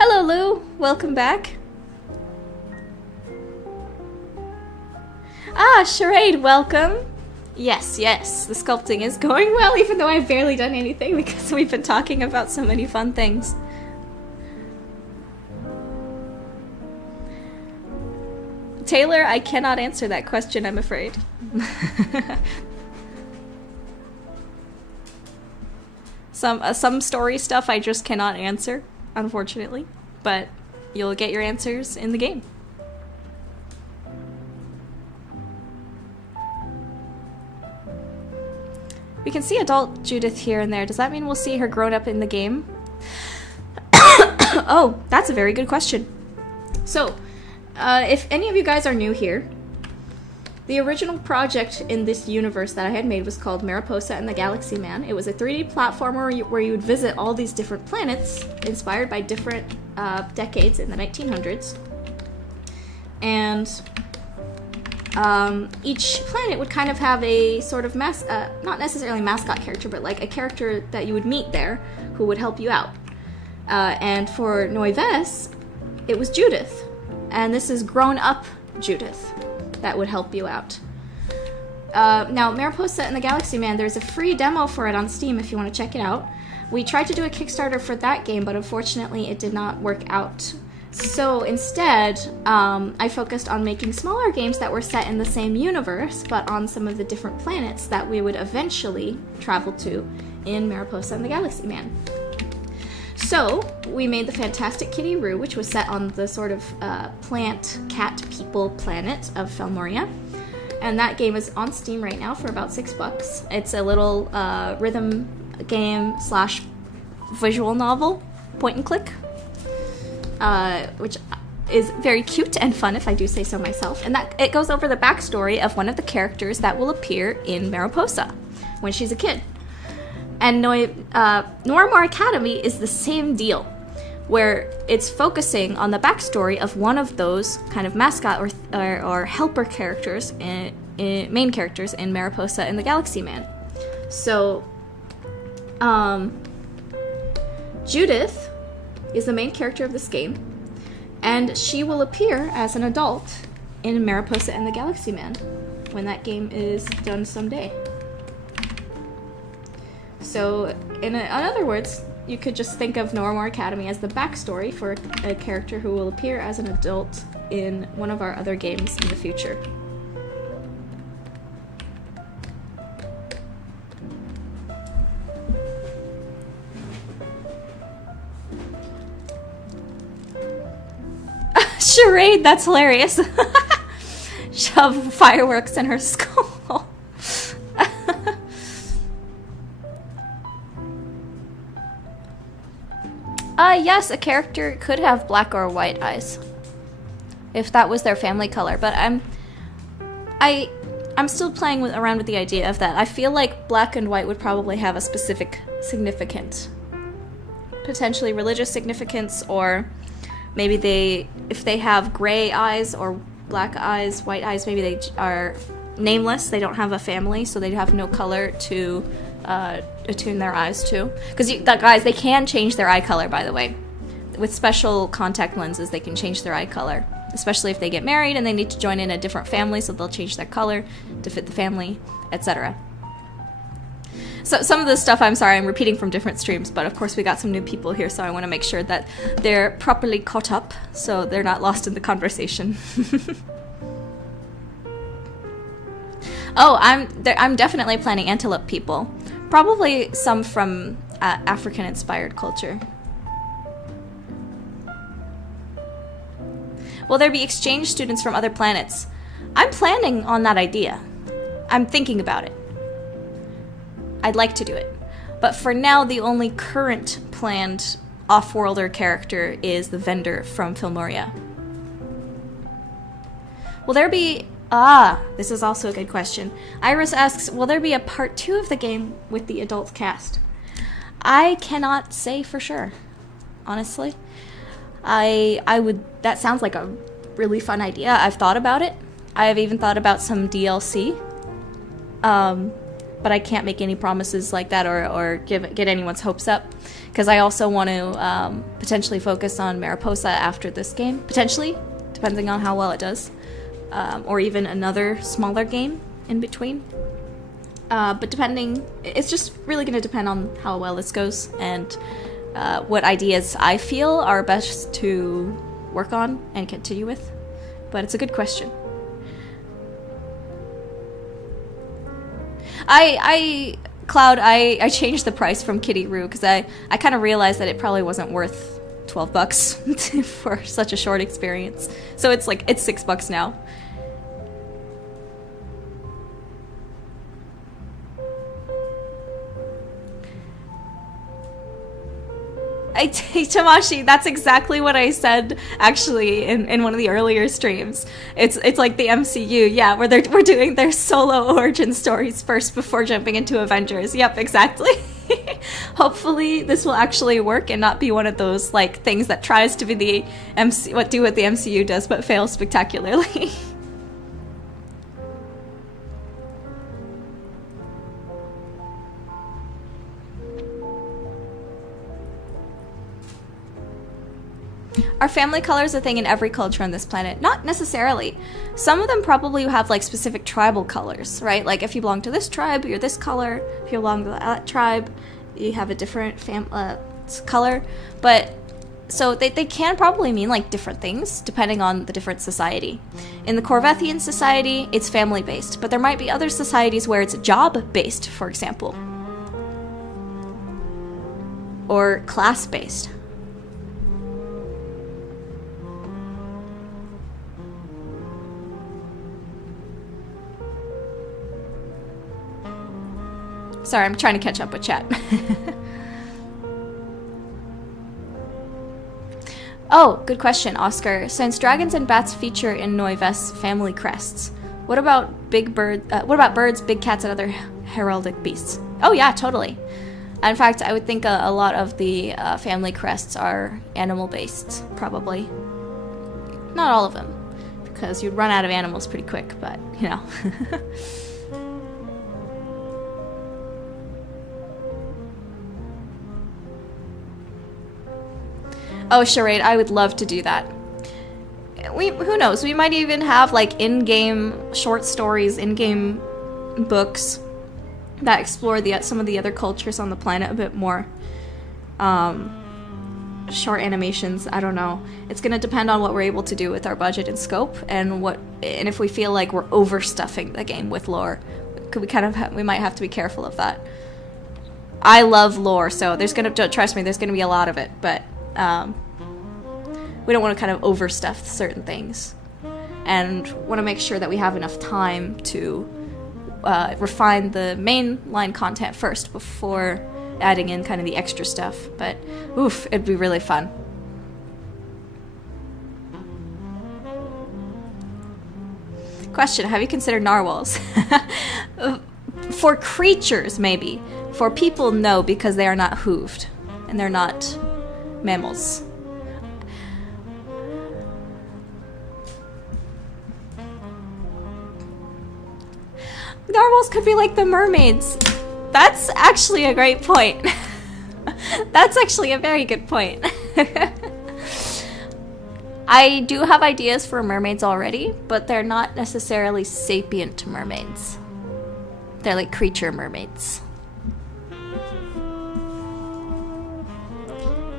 Hello, Lou. Welcome back. Ah, Charade, welcome. Yes, the sculpting is going well, even though I've barely done anything because we've been talking about so many fun things. Taylor, I cannot answer that question, I'm afraid. Some story stuff I just cannot answer, unfortunately, but you'll get your answers in the game. We can see adult Judith here and there. Does that mean we'll see her grown up in the game? Oh, that's a very good question. So, if any of you guys are new here, the original project in this universe that I had made was called Mariposa and the Galaxy Man. It was a 3D platformer where you would visit all these different planets inspired by different decades in the 1900s. And each planet would kind of have a sort of not necessarily mascot character, but like a character that you would meet there who would help you out. And for Noives, it was Judith. And this is grown-up Judith that would help you out. Now, Mariposa and the Galaxy Man, there's a free demo for it on Steam if you want to check it out. We tried to do a Kickstarter for that game, but unfortunately it did not work out. So instead, I focused on making smaller games that were set in the same universe, but on some of the different planets that we would eventually travel to in Mariposa and the Galaxy Man. So, we made the Fantastic Kitty Roo, which was set on the sort of plant, cat, people planet of Felmoria. And that game is on Steam right now for about $6. It's a little rhythm game / visual novel, point and click, which is very cute and fun, if I do say so myself. And that it goes over the backstory of one of the characters that will appear in Mariposa when she's a kid. And Noiramore Academy is the same deal, where it's focusing on the backstory of one of those kind of mascot or helper characters, main characters in Mariposa and the Galaxy Man. So, Judith is the main character of this game, and she will appear as an adult in Mariposa and the Galaxy Man when that game is done someday. So, in other words, you could just think of Noiramore Academy as the backstory for a character who will appear as an adult in one of our other games in the future. Charade, that's hilarious. Shove fireworks in her skull. Yes, a character could have black or white eyes, if that was their family color, but I'm still playing around with the idea of that. I feel like black and white would probably have a specific significance, potentially religious significance, or maybe if they have gray eyes or black eyes, white eyes, maybe they are nameless, they don't have a family, so they have no color to attune their eyes to. Because guys, they can change their eye color, by the way. With special contact lenses, they can change their eye color, especially if they get married and they need to join in a different family, so they'll change their color to fit the family, etc. So some of this stuff, I'm sorry, I'm repeating from different streams, but of course we got some new people here, so I want to make sure that they're properly caught up, so they're not lost in the conversation. Oh, I'm definitely planning antelope people. Probably some from African-inspired culture. Will there be exchange students from other planets? I'm planning on that idea. I'm thinking about it. I'd like to do it. But for now, the only current planned off-worlder character is the vendor from Felmoria. Will there be... this is also a good question. Iris asks, will there be a part 2 of the game with the adult cast? I cannot say for sure, honestly. I would... That sounds like a really fun idea. I've thought about it. I've even thought about some DLC. But I can't make any promises like that or get anyone's hopes up. Because I also want to potentially focus on Mariposa after this game. Potentially, depending on how well it does. Or even another smaller game in between. But depending... It's just really going to depend on how well this goes. And what ideas I feel are best to work on and continue with. But it's a good question. Cloud, I changed the price from Kitty Roo because I kind of realized that it probably wasn't worth $12 for such a short experience. So it's $6 now. Tamashi, that's exactly what I said actually in one of the earlier streams. It's like the MCU, yeah, where we're doing their solo origin stories first before jumping into Avengers. Yep, exactly. Hopefully this will actually work and not be one of those like things that tries to be the what the MCU does but fails spectacularly. Are family colors a thing in every culture on this planet? Not necessarily. Some of them probably have like specific tribal colors, right? Like if you belong to this tribe, you're this color. If you belong to that tribe, you have a different color. But so they can probably mean like different things depending on the different society. In the Corvethian society, it's family based, but there might be other societies where it's job based, for example, or class based. Sorry, I'm trying to catch up with chat. Oh, good question, Oscar. Since dragons and bats feature in Noives family crests, what about birds, big cats, and other heraldic beasts? Oh yeah, totally. In fact, I would think a lot of the family crests are animal-based, probably. Not all of them, because you'd run out of animals pretty quick, but, you know. Oh, charade, I would love to do that. Who knows, we might even have like in-game short stories, in-game books that explore some of the other cultures on the planet a bit more. Short animations, I don't know. It's gonna depend on what we're able to do with our budget and scope, and if we feel like we're overstuffing the game with lore. We might have to be careful of that. I love lore, so trust me, there's gonna be a lot of it, but we don't want to kind of overstuff certain things, and want to make sure that we have enough time to refine the mainline content first before adding in kind of the extra stuff. But oof, it'd be really fun. Question, have you considered narwhals? For creatures, maybe. For people, no, because they are not hooved and they're not mammals. Narwhals could be like the mermaids. That's actually a great point. That's actually a very good point. I do have ideas for mermaids already, but they're not necessarily sapient mermaids. They're like creature mermaids.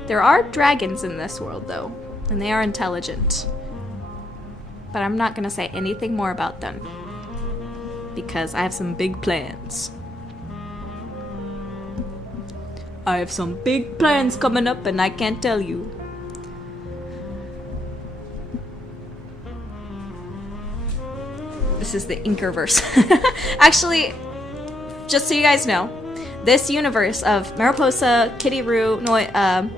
There are dragons in this world, though, and they are intelligent. But I'm not going to say anything more about them, because I have some big plans. I have some big plans coming up, and I can't tell you. This is the Inkerverse. Actually, just so you guys know, this universe of Mariposa, Kitty Roo, Noiramore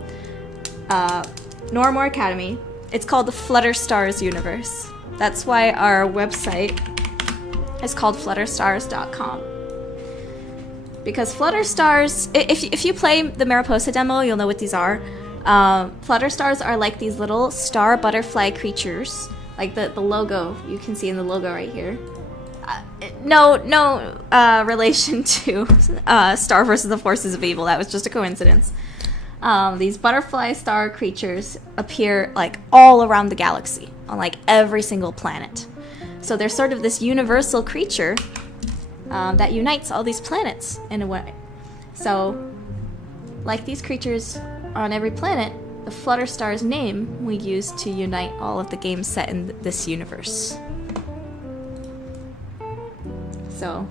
Academy, it's called the Flutterstars universe. That's why our website is called flutterstars.com. Because Flutterstars, if you play the Mariposa demo, you'll know what these are. Flutterstars are like these little star butterfly creatures, like the logo you can see in the logo right here. No relation to Star versus the Forces of Evil. That was just a coincidence. These butterfly star creatures appear like all around the galaxy, on like every single planet. So they're sort of this universal creature that unites all these planets in a way. So, like these creatures on every planet, the Flutterstar's name we use to unite all of the games set in this universe. So,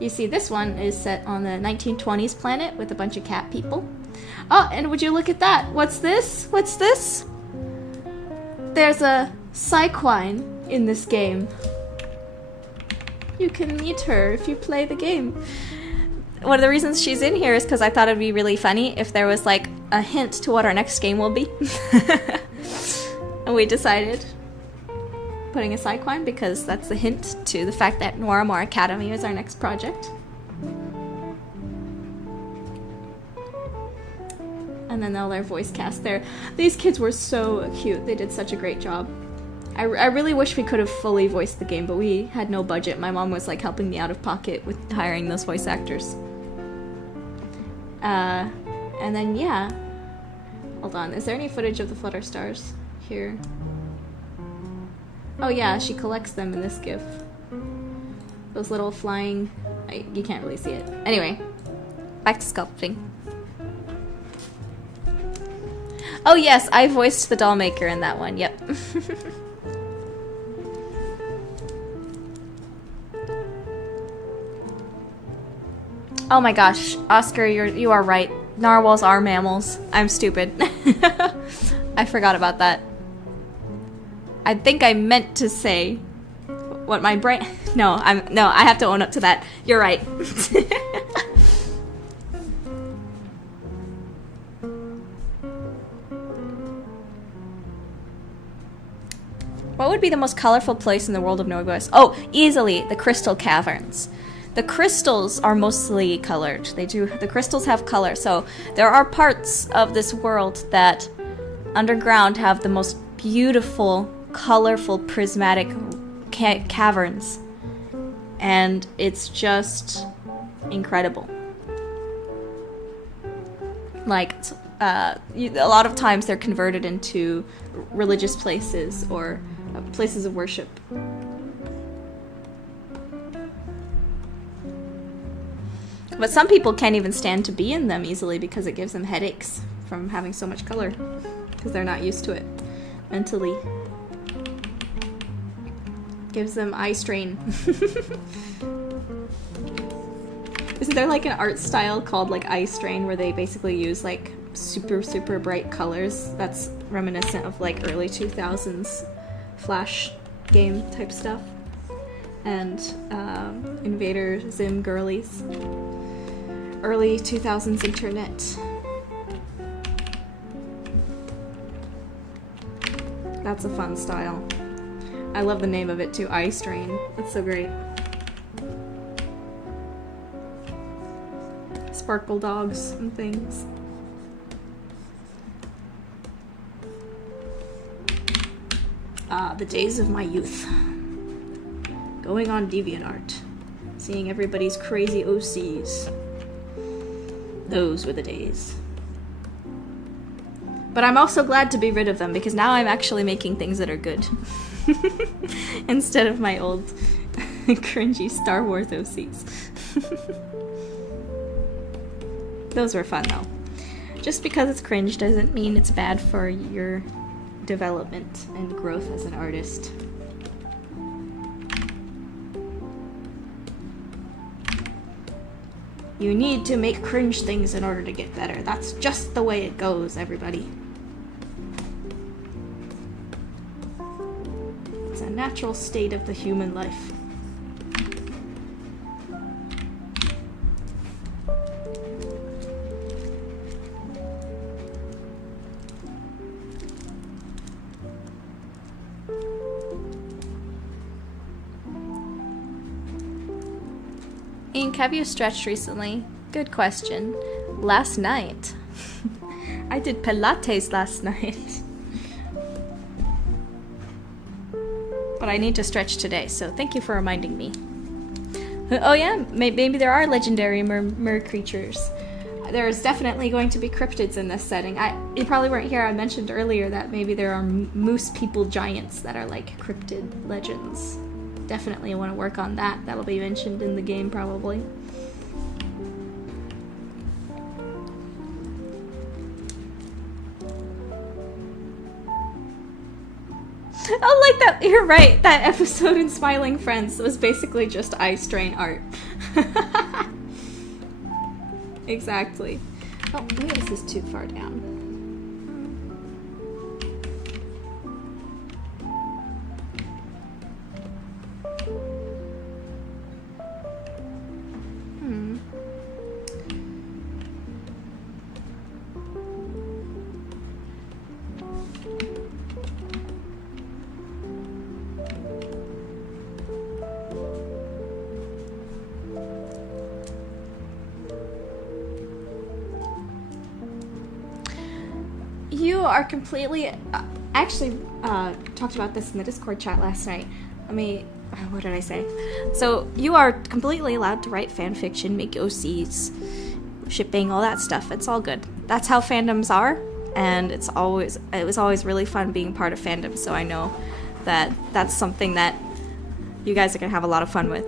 you see this one is set on the 1920s planet with a bunch of cat people. Oh, and would you look at that? What's this? What's this? There's a Psyquine in this game. You can meet her if you play the game. One of the reasons she's in here is because I thought it'd be really funny if there was like a hint to what our next game will be. And we decided putting a Psyquine because that's the hint to the fact that Noiramore Academy is our next project. And then all their voice cast there. These kids were so cute. They did such a great job. I really wish we could have fully voiced the game, but we had no budget. My mom was like helping me out of pocket with hiring those voice actors. And then yeah, Hold on, is there any footage of the flutter stars here? Oh yeah, she collects them in this GIF. Those little flying... you can't really see it. Anyway, back to sculpting. Oh yes, I voiced the doll maker in that one, yep. Oh my gosh, Oscar, you are right. Narwhals are mammals. I'm stupid. I forgot about that. I think I meant to say what my brain... No, I have to own up to that. You're right. What would be the most colorful place in the world of Noiramore? Oh, easily the crystal caverns. The crystals are mostly colored. The crystals have color. So there are parts of this world that underground have the most beautiful, colorful, prismatic caverns. And it's just incredible. Like, a lot of times they're converted into religious places or places of worship. But some people can't even stand to be in them easily because it gives them headaches from having so much color. Because they're not used to it mentally. Gives them eye strain. Isn't there like an art style called like eye strain where they basically use like super bright colors? That's reminiscent of like early 2000s Flash game type stuff. And Invader Zim girlies. Early 2000s internet. That's a fun style. I love the name of it too, Eye Strain. That's so great. Sparkle dogs and things. Ah, the days of my youth. Going on DeviantArt. Seeing everybody's crazy OCs. Those were the days. But I'm also glad to be rid of them because now I'm actually making things that are good. Instead of my old cringy Star Wars OCs. Those were fun though. Just because it's cringe doesn't mean it's bad for your development and growth as an artist. You need to make cringe things in order to get better. That's just the way it goes, everybody. It's a natural state of the human life. Ink, have you stretched recently? Good question. Last night. I did Pilates last night. But I need to stretch today, so thank you for reminding me. Oh yeah, maybe there are legendary mer creatures. There's definitely going to be cryptids in this setting. You probably weren't here, I mentioned earlier that maybe there are moose people giants that are like cryptid legends. Definitely want to work on that. That'll be mentioned in the game probably. Oh, like that, you're right. That episode in Smiling Friends was basically just eye strain art. Exactly. Oh, maybe this is too far down. You are completely... I actually talked about this in the Discord chat last night. What did I say? So, you are completely allowed to write fanfiction, make OCs, shipping, all that stuff. It's all good. That's how fandoms are. and it was always really fun being part of fandom, so I know that that's something that you guys are gonna have a lot of fun with.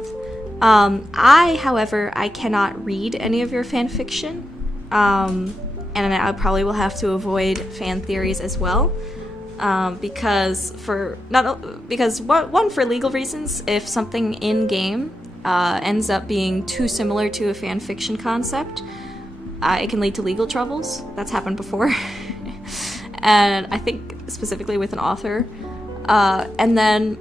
However, I cannot read any of your fan fiction, and I probably will have to avoid fan theories as well, because for legal reasons. If something in game ends up being too similar to a fan fiction concept, it can lead to legal troubles. That's happened before, and I think specifically with an author. And then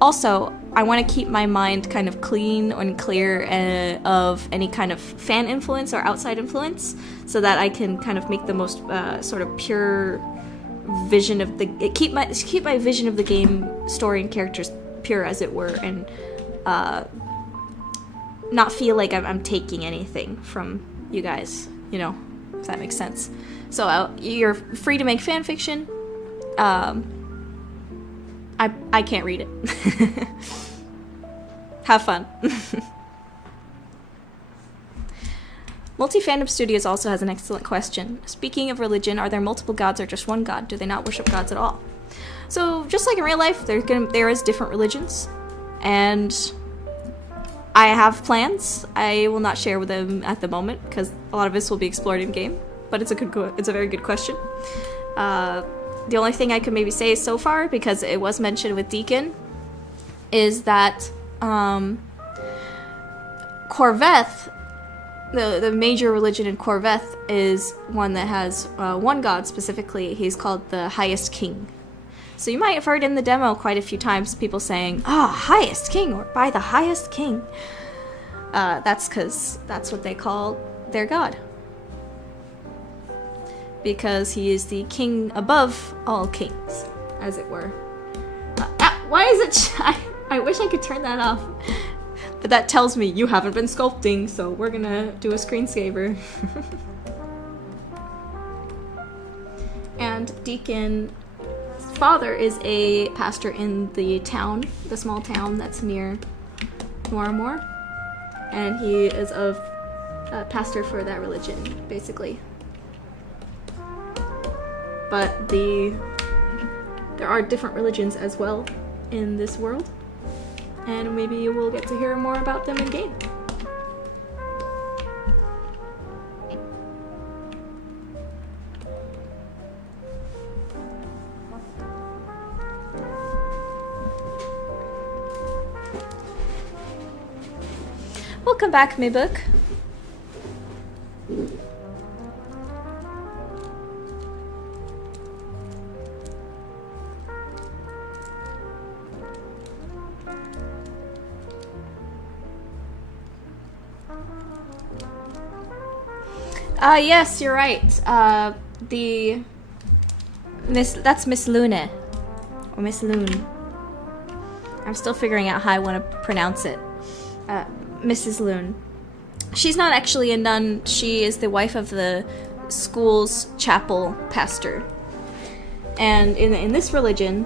also, I want to keep my mind kind of clean and clear of any kind of fan influence or outside influence, so that I can kind of make the most sort of pure vision of keep my vision of the game, story, and characters pure, as it were, and not feel like I'm taking anything from you guys, you know, if that makes sense. So you're free to make fan fiction. I can't read it. Have fun. Multi-Fandom Studios also has an excellent question. Speaking of religion, are there multiple gods or just one god? Do they not worship gods at all? So, just like in real life, there is different religions, and I have plans. I will not share with them at the moment, because a lot of this will be explored in game, but it's a very good question. The only thing I could maybe say so far, because it was mentioned with Deacon, is that Corveth, the major religion in Corveth, is one that has one god specifically. He's called the Highest King. So you might have heard in the demo quite a few times people saying, Highest King, or by the Highest King. That's because that's what they call their god. Because he is the king above all kings, as it were. Why is it I wish I could turn that off. But that tells me you haven't been sculpting, so we're gonna do a screensaver. And Deacon's father is a pastor in the small town that's near Noiramore. And he is a pastor for that religion, basically. But there are different religions as well in this world, and maybe you will get to hear more about them in game. Welcome back, Mibuk. Yes, you're right. That's Miss Lune. Or Miss Loon. I'm still figuring out how I want to pronounce it. Mrs. Loon. She's not actually a nun. She is the wife of the school's chapel pastor. And in this religion,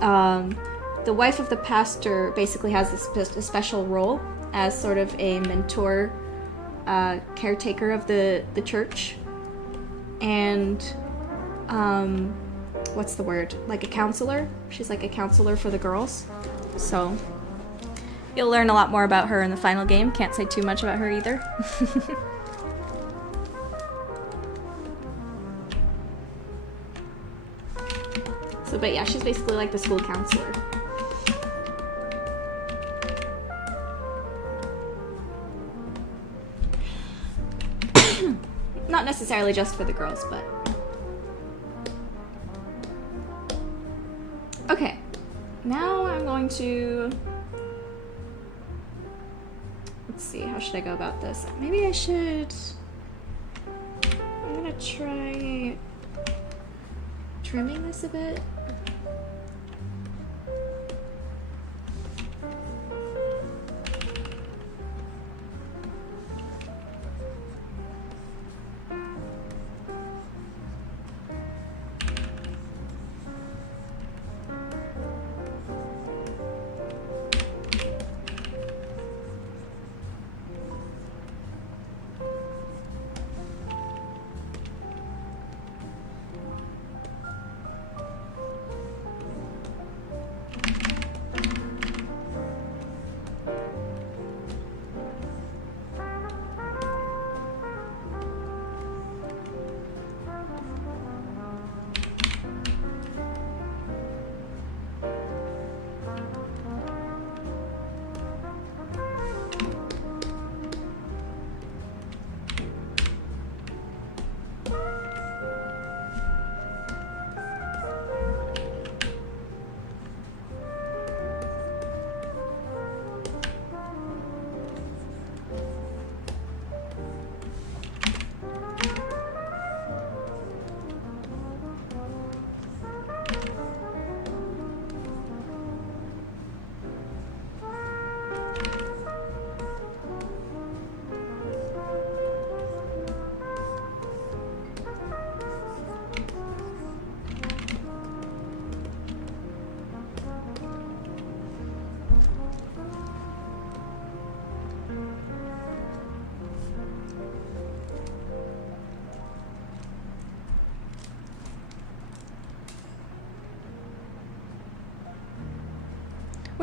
the wife of the pastor basically has a special role as sort of a mentor, caretaker of the church, and what's the word? Like a counselor. She's like a counselor for the girls. So you'll learn a lot more about her in the final game. Can't say too much about her either. But yeah, she's basically like the school counselor. Not necessarily just for the girls, but... Okay. Now I'm going to... Let's see, how should I go about this? Maybe I should... I'm gonna try... trimming this a bit.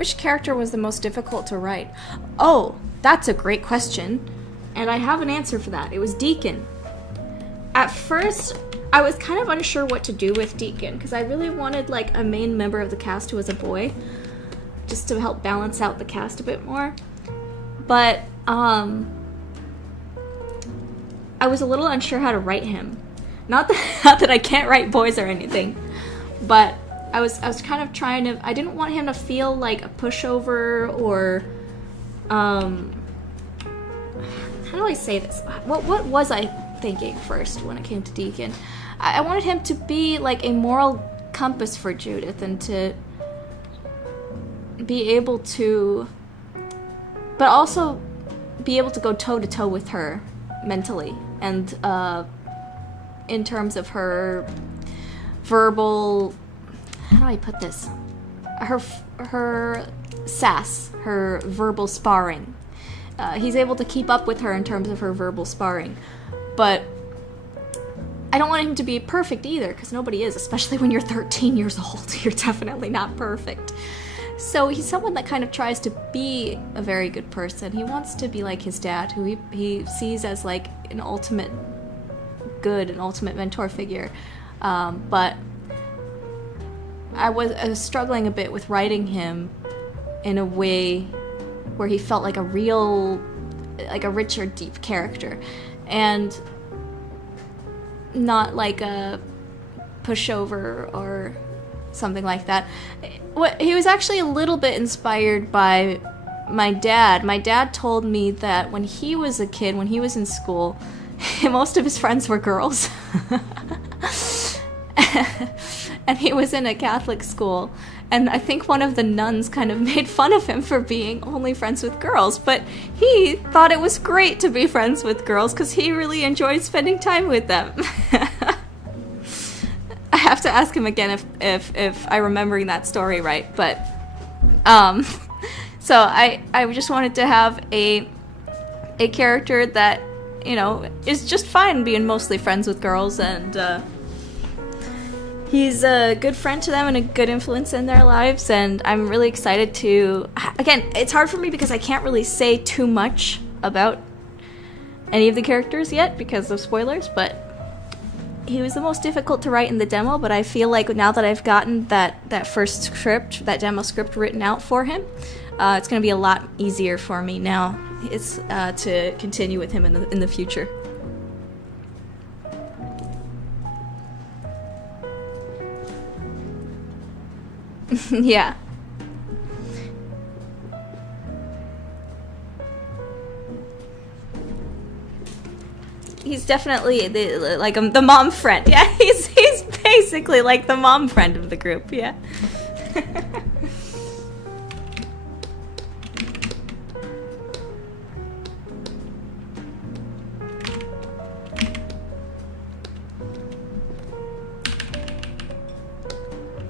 Which character was the most difficult to write? Oh, that's a great question. And I have an answer for that. It was Deacon. At first, I was kind of unsure what to do with Deacon, because I really wanted like a main member of the cast who was a boy, just to help balance out the cast a bit more. But I was a little unsure how to write him. Not that I can't write boys or anything, but I was kind of trying to. I didn't want him to feel like a pushover or how do I say this? What was I thinking first when it came to Deacon? I wanted him to be like a moral compass for Judith and to be able to, but also be able to go toe to toe with her mentally and in terms of her verbal, how do I put this? Her sass, her verbal sparring. He's able to keep up with her in terms of her verbal sparring. But I don't want him to be perfect either, because nobody is, especially when you're 13 years old. You're definitely not perfect. So he's someone that kind of tries to be a very good person. He wants to be like his dad, who he sees as like an ultimate good, an ultimate mentor figure. But I was struggling a bit with writing him in a way where he felt like a real, like a richer, deep character. And not like a pushover or something like that. He was actually a little bit inspired by my dad. My dad told me that when he was a kid, when he was in school, most of his friends were girls. And he was in a Catholic school. And I think one of the nuns kind of made fun of him for being only friends with girls. But he thought it was great to be friends with girls because he really enjoyed spending time with them. I have to ask him again if I'm remembering that story right. But so I just wanted to have a character that, you know, is just fine being mostly friends with girls, and he's a good friend to them and a good influence in their lives, and I'm really excited to... Again, it's hard for me because I can't really say too much about any of the characters yet because of spoilers, but he was the most difficult to write in the demo, but I feel like now that I've gotten that first script, that demo script written out for him, it's going to be a lot easier for me now. It's to continue with him in the future. Yeah. He's definitely the mom friend. Yeah, he's basically like the mom friend of the group. Yeah.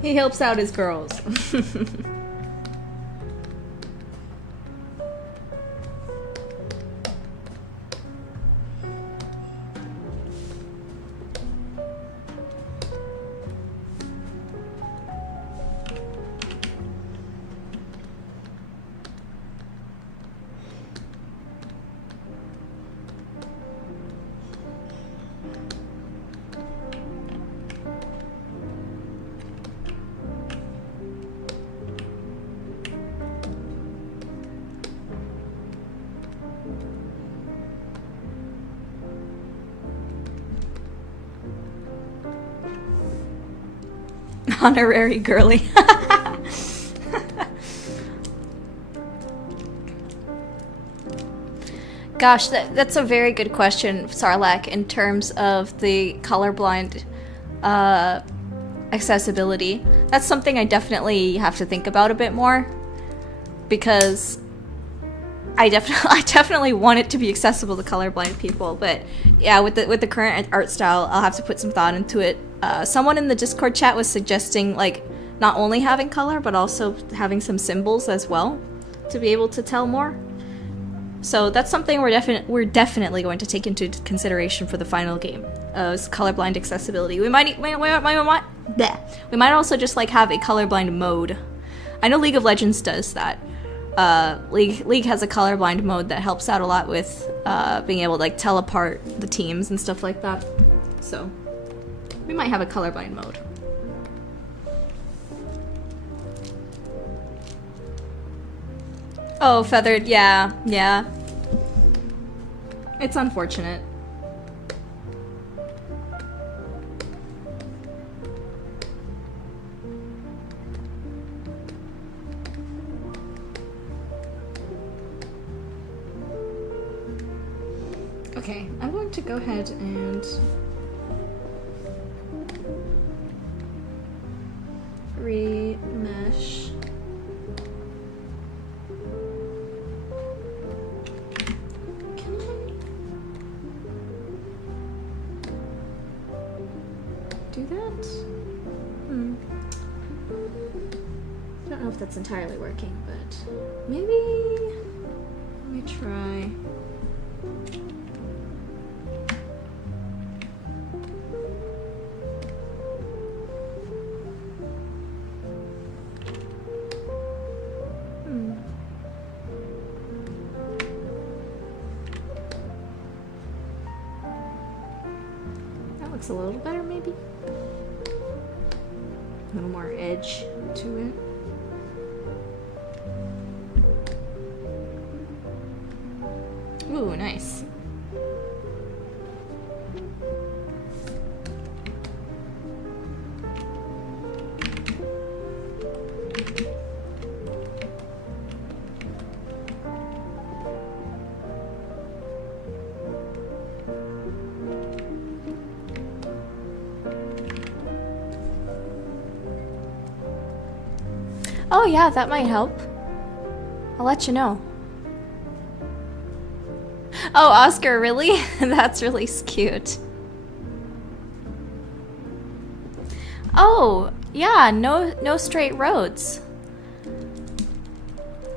He helps out his girls. Honorary girly. Gosh, that's a very good question, Sarlacc, in terms of the colorblind accessibility. That's something I definitely have to think about a bit more, because I definitely want it to be accessible to colorblind people, but yeah, with the current art style, I'll have to put some thought into it. Someone in the Discord chat was suggesting like not only having color, but also having some symbols as well to be able to tell more. So that's something we're definitely going to take into consideration for the final game. Is colorblind accessibility. We might also just like have a colorblind mode. I know League of Legends does that. League has a colorblind mode that helps out a lot with being able to like tell apart the teams and stuff like that. So we might have a colorblind mode. Oh, feathered, yeah, yeah. It's unfortunate. Okay, I'm going to go ahead and remesh. Can I do that? I don't know if that's entirely working, but maybe let me try. A little better, maybe? A little more edge to it. Ooh, nice. Oh yeah, that might help. I'll let you know. Oh, Oscar, really? That's really cute. Oh, yeah, no straight roads.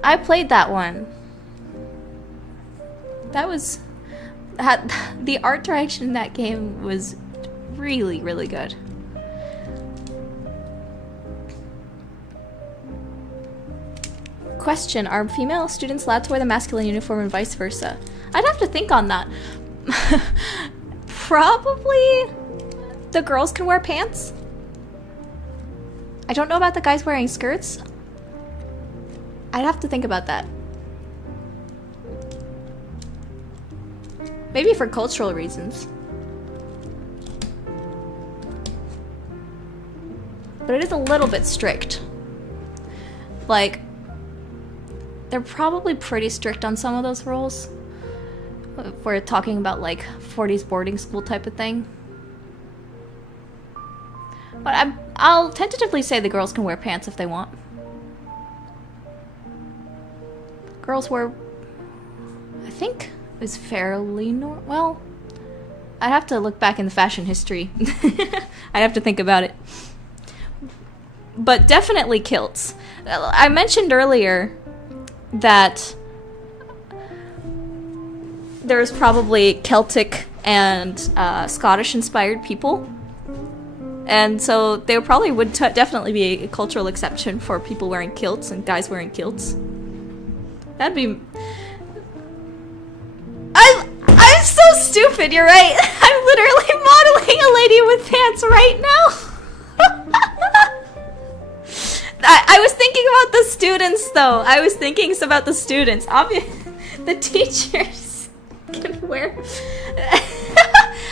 I played that one. That was... the art direction in that game was really, really good. Question, are female students allowed to wear the masculine uniform and vice versa? I'd have to think on that. Probably the girls can wear pants. I don't know about the guys wearing skirts. I'd have to think about that. Maybe for cultural reasons. But it is a little bit strict. Like, they're probably pretty strict on some of those rules. If we're talking about like 40s boarding school type of thing. But I'll tentatively say the girls can wear pants if they want. Girls wear, I think, is fairly normal. Well, I'd have to look back in the fashion history. I'd have to think about it. But definitely kilts. I mentioned earlier that there's probably Celtic and Scottish inspired people, and so there probably would definitely be a cultural exception for people wearing kilts and guys wearing kilts. That'd be... I'm so stupid, you're right. I'm literally modeling a lady with pants right now. I was thinking about the students, though. I was thinking about the students. The teachers can wear...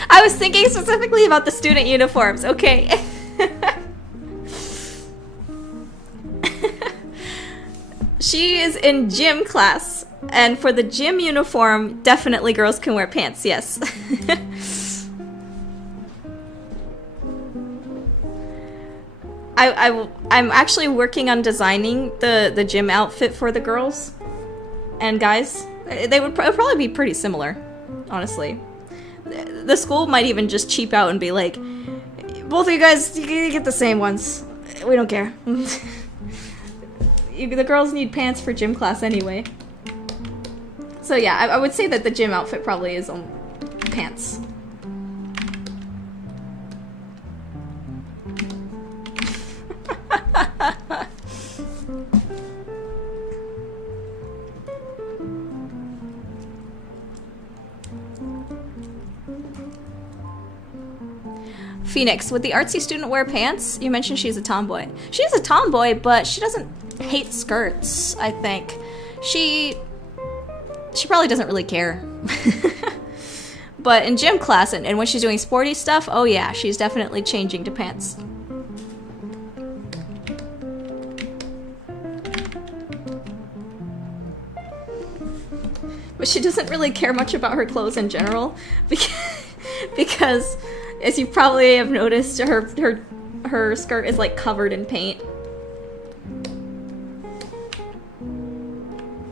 I was thinking specifically about the student uniforms. Okay. She is in gym class, and for the gym uniform, definitely girls can wear pants, yes. I'm actually working on designing the gym outfit for the girls and guys. They would probably be pretty similar, honestly. The school might even just cheap out and be like, both of you guys, you get the same ones. We don't care. The girls need pants for gym class anyway. So yeah, I would say that the gym outfit probably is on pants. Phoenix, would the artsy student wear pants? You mentioned she's a tomboy. She's a tomboy, but she doesn't hate skirts, I think. She probably doesn't really care. But in gym class and when she's doing sporty stuff, oh yeah, she's definitely changing to pants. But she doesn't really care much about her clothes in general, because as you probably have noticed, her skirt is like covered in paint.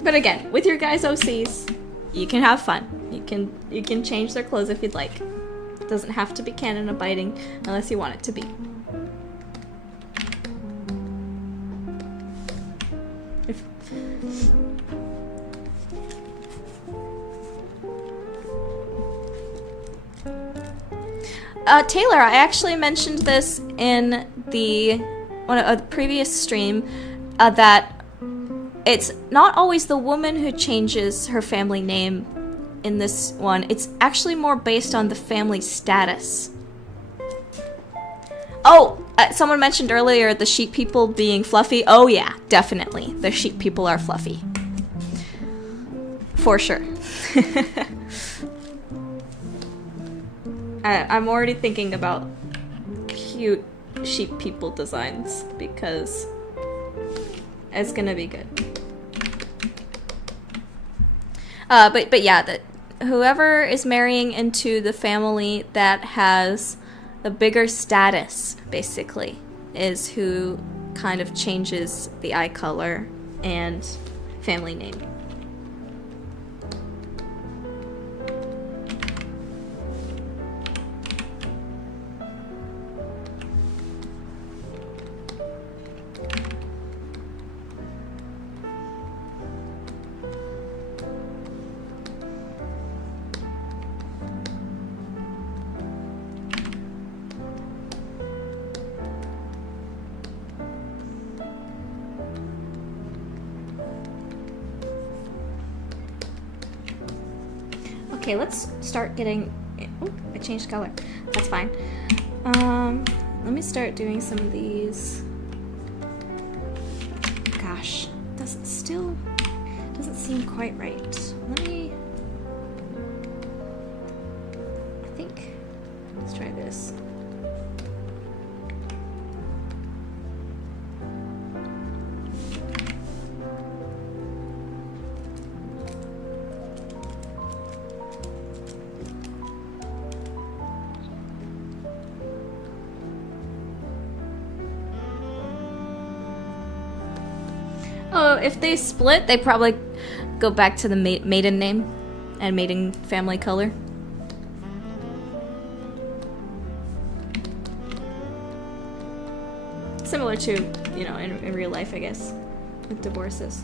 But again, with your guys' OCs, you can have fun. You can change their clothes if you'd like. It doesn't have to be canon abiding unless you want it to be. Taylor, I actually mentioned this in the previous stream, that it's not always the woman who changes her family name in this one. It's actually more based on the family status. Oh, someone mentioned earlier the sheep people being fluffy. Oh yeah, definitely. The sheep people are fluffy. For sure. I'm already thinking about cute sheep people designs because it's gonna be good. But yeah, that whoever is marrying into the family that has a bigger status, basically, is who kind of changes the eye color and family name. Okay, let's start getting... Oh, I changed color. That's fine. Let me start doing some of these. Gosh, doesn't seem quite right. Let me... I think... Let's try this. Oh, if they split, they probably go back to the maiden name and maiden family color. Similar to, you know, in real life, I guess, with divorces.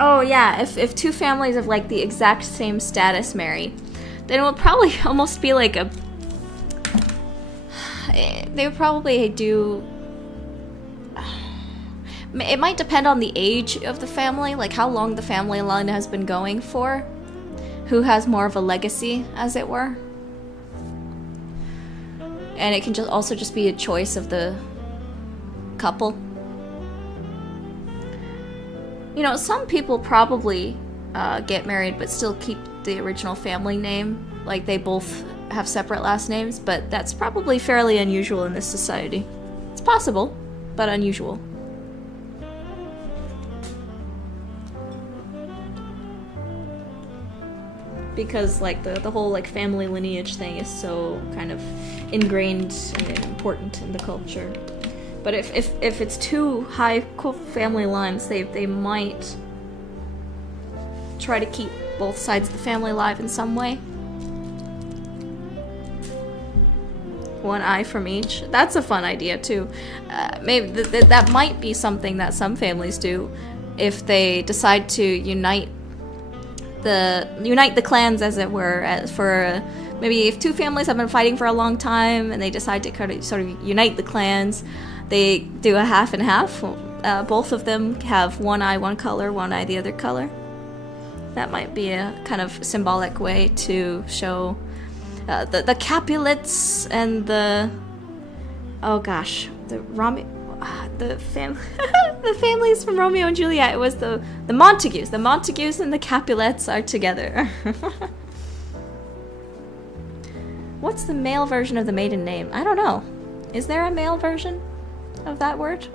Oh yeah, if two families of like the exact same status marry, then it would probably almost be like a... They would probably do... It might depend on the age of the family, like how long the family line has been going for. Who has more of a legacy, as it were. And it can also just be a choice of the couple. You know, some people probably get married but still keep the original family name. Like they both have separate last names, but that's probably fairly unusual in this society. It's possible, but unusual. Because like the whole like family lineage thing is so kind of ingrained and important in the culture. But if it's two high family lines, they might try to keep both sides of the family alive in some way. One eye from each. That's a fun idea too. Maybe that might be something that some families do if they decide to unite the clans, as it were, for maybe if two families have been fighting for a long time and they decide to kind of sort of unite the clans, they do a half and half. both of them have one eye one color, one eye the other color. That might be a kind of symbolic way to show the Capulets and the, oh gosh, the families from Romeo and Juliet. It was the Montagues. The Montagues and the Capulets are together. What's the male version of the maiden name? I don't know. Is there a male version of that word?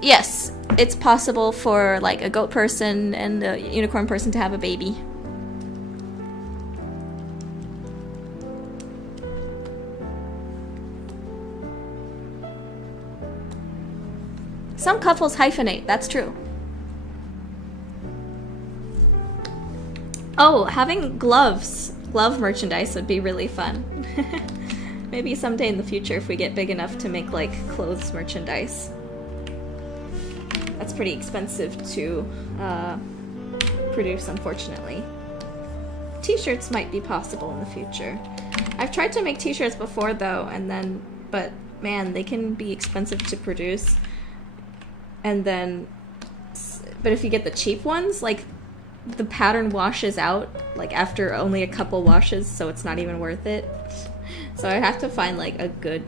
Yes, it's possible for like a goat person and a unicorn person to have a baby. Some couples hyphenate, that's true. Oh, having glove merchandise would be really fun. Maybe someday in the future if we get big enough to make like clothes merchandise. That's pretty expensive to produce, unfortunately. T-shirts might be possible in the future. I've tried to make t-shirts before though, but man, they can be expensive to produce. But if you get the cheap ones, like the pattern washes out like after only a couple washes, so it's not even worth it. So I have to find like a good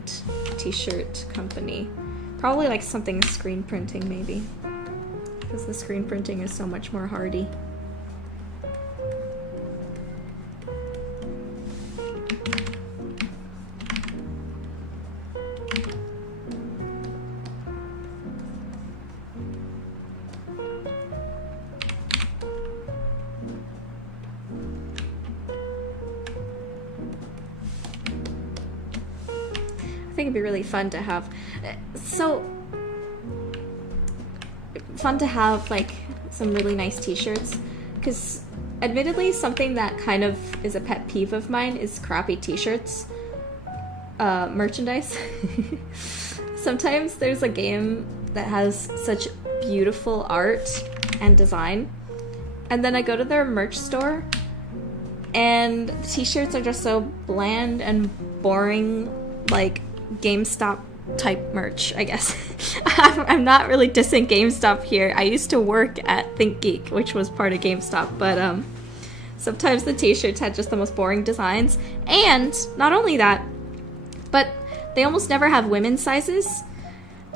t-shirt company. Probably like something screen printing maybe, because the screen printing is so much more hardy. I think it'd be really fun to have, like some really nice t-shirts, because admittedly something that kind of is a pet peeve of mine is crappy t-shirts merchandise. Sometimes there's a game that has such beautiful art and design, and then I go to their merch store and the t-shirts are just so bland and boring, like GameStop type merch, I guess. I'm not really dissing GameStop here. I used to work at ThinkGeek, which was part of GameStop, but sometimes the t-shirts had just the most boring designs, and not only that, but they almost never have women's sizes.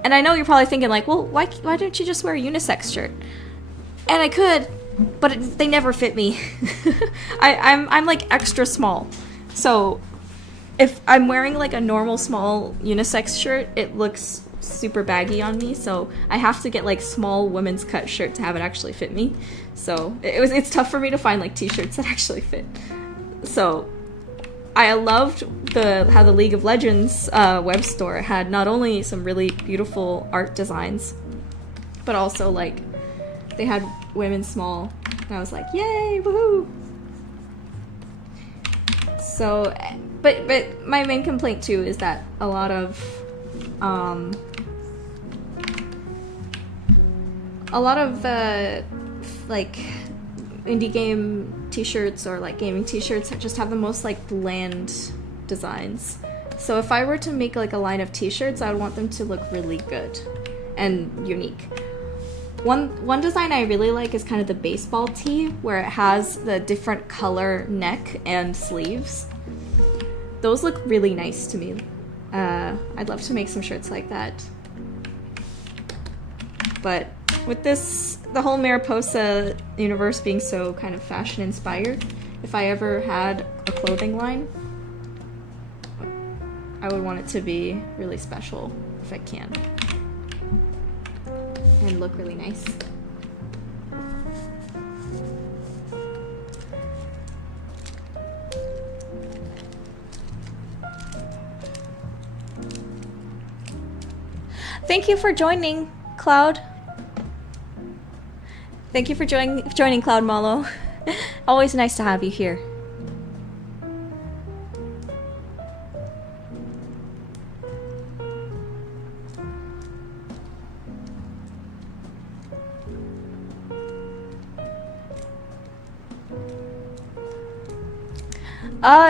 And I know you're probably thinking like, well, why don't you just wear a unisex shirt? And I could, but they never fit me. I'm like extra small, so if I'm wearing like a normal small unisex shirt, it looks super baggy on me, so I have to get like small women's cut shirt to have it actually fit me. So it's tough for me to find like t-shirts that actually fit. So I loved how the League of Legends web store had not only some really beautiful art designs, but also like they had women small, and I was like, yay, woohoo! So, but my main complaint too is that a lot of like indie game t-shirts or like gaming t-shirts just have the most like bland designs. So if I were to make like a line of t-shirts, I would want them to look really good and unique. One design I really like is kind of the baseball tee, where it has the different color neck and sleeves. Those look really nice to me. I'd love to make some shirts like that. But with the whole Mariposa universe being so kind of fashion inspired, if I ever had a clothing line, I would want it to be really special if I can. And look really nice. Thank you for joining, Cloud. Thank you for joining, Cloud Malo. Always nice to have you here.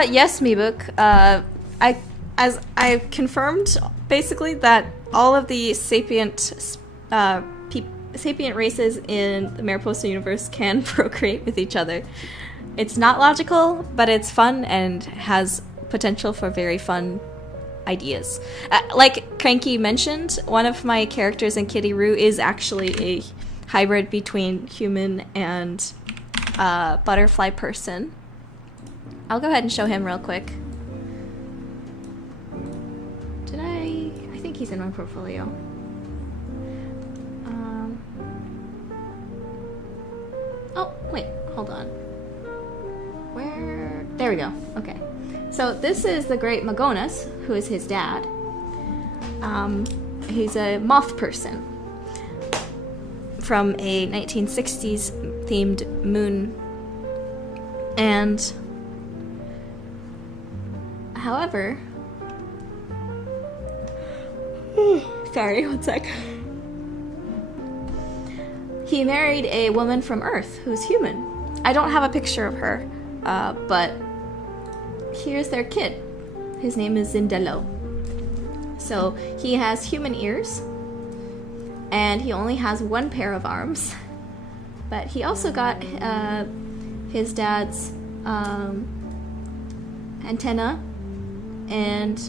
Yes, Meebook. as I confirmed basically that all of the sapient sapient races in the Mariposa universe can procreate with each other. It's not logical, but it's fun and has potential for very fun ideas. Like Cranky mentioned, one of my characters in Kitty Roo is actually a hybrid between human and butterfly person. I'll go ahead and show him real quick. I think he's in my portfolio. Oh, wait, hold on. Where? There we go. Okay. So this is the Great Magonas, who is his dad. He's a moth person from a 1960s themed moon. And however, sorry, one sec. He married a woman from Earth who's human. I don't have a picture of her, but here's their kid. His name is Zindello. So he has human ears, and he only has one pair of arms. But he also got his dad's antenna and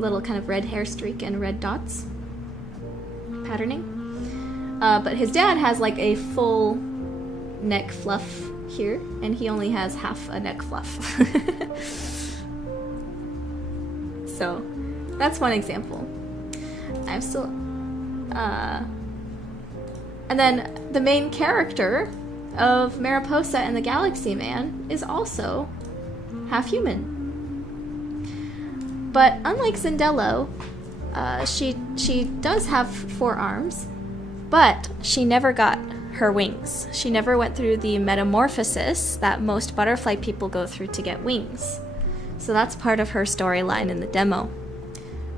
little kind of red hair streak and red dots patterning. But his dad has like a full neck fluff here, and he only has half a neck fluff. So that's one example. I'm still and then the main character of Mariposa and the Galaxy Man is also half human. But unlike Zindello, she does have 4 arms, but she never got her wings. She never went through the metamorphosis that most butterfly people go through to get wings. So that's part of her storyline in the demo.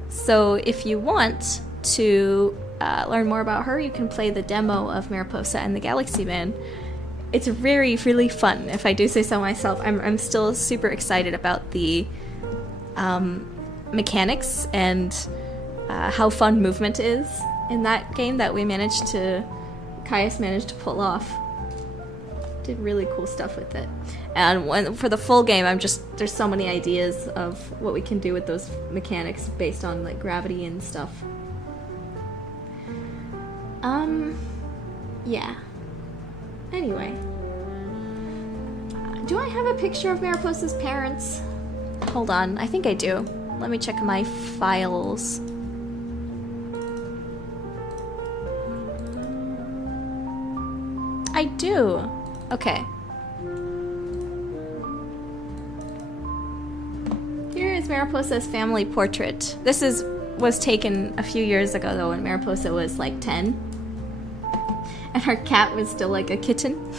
So if you want to learn more about her, you can play the demo of Mariposa and the Galaxy Man. It's really fun, if I do say so myself. I'm still super excited about the mechanics and how fun movement is in that game that Caius managed to pull off. Did really cool stuff with it. And for the full game, there's so many ideas of what we can do with those mechanics based on like gravity and stuff. Yeah. Anyway. Do I have a picture of Mariposa's parents? Hold on, I think I do. Let me check my files. I do. Okay. Here is Mariposa's family portrait. This was taken a few years ago though, when Mariposa was like 10. And her cat was still like a kitten.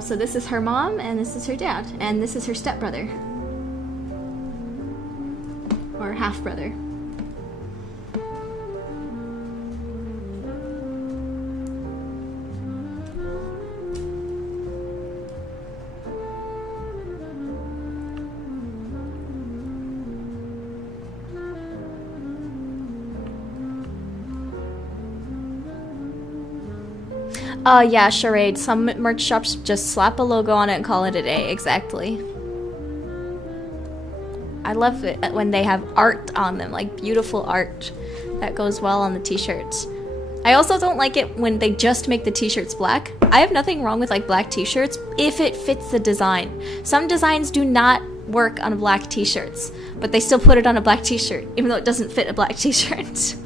So this is her mom, and this is her dad, and this is her stepbrother. Or half-brother. Yeah, charade. Some merch shops just slap a logo on it and call it a day. Exactly. I love it when they have art on them, like beautiful art that goes well on the t-shirts. I also don't like it when they just make the t-shirts black. I have nothing wrong with like black t-shirts if it fits the design. Some designs do not work on black t-shirts, but they still put it on a black t-shirt, even though it doesn't fit a black t-shirt.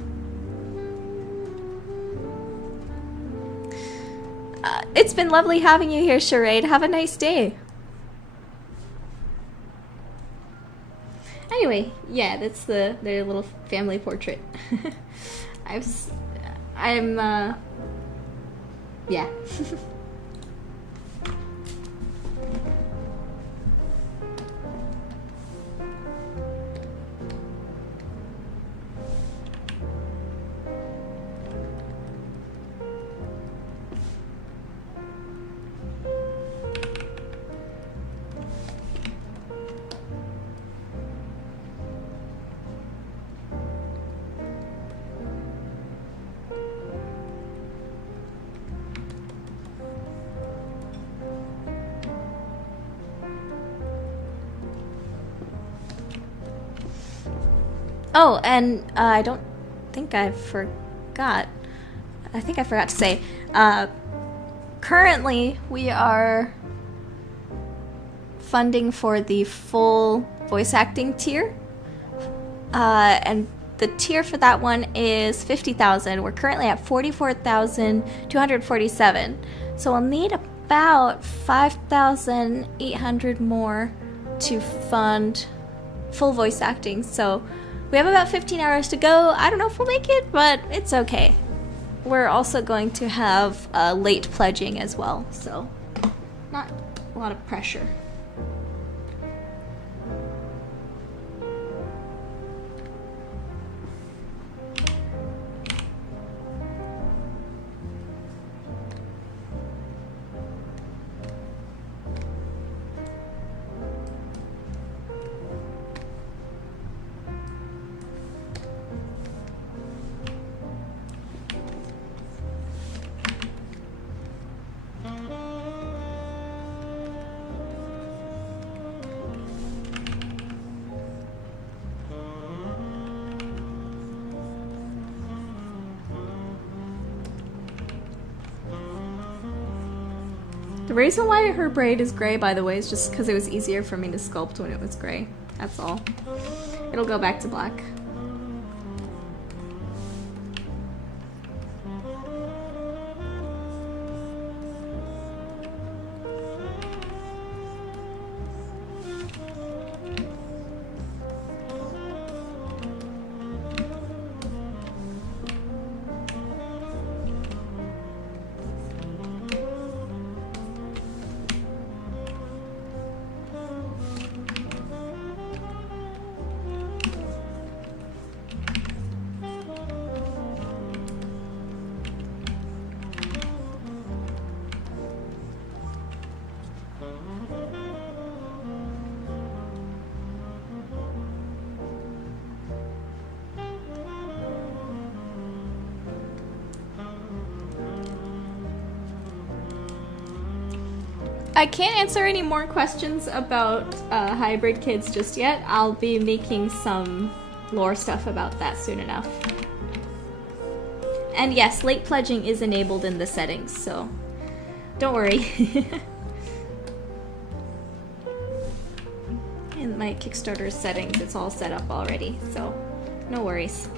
It's been lovely having you here, Charade. Have a nice day. Anyway, yeah, that's their little family portrait. Yeah. Oh, and I don't think I forgot. I think I forgot to say, currently we are funding for the full voice acting tier. And the tier for that one is 50,000. We're currently at 44,247. So we'll need about 5,800 more to fund full voice acting. So we have about 15 hours to go. I don't know if we'll make it, but it's okay. We're also going to have late pledging as well, so not a lot of pressure. The reason why her braid is gray, by the way, is just because it was easier for me to sculpt when it was gray. That's all. It'll go back to black. I can't answer any more questions about hybrid kids just yet. I'll be making some lore stuff about that soon enough. And yes, late pledging is enabled in the settings, so don't worry. In my Kickstarter settings, it's all set up already, so no worries.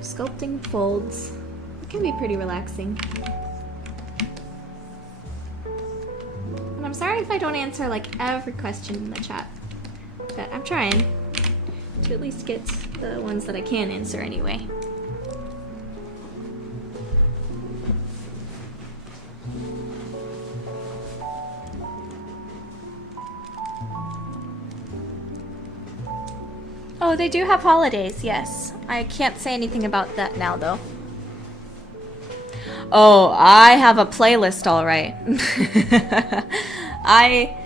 Sculpting folds. It can be pretty relaxing. And I'm sorry if I don't answer like every question in the chat, but I'm trying to at least get the ones that I can answer anyway. Oh, they do have holidays, yes. I can't say anything about that now, though. Oh, I have a playlist, all right. I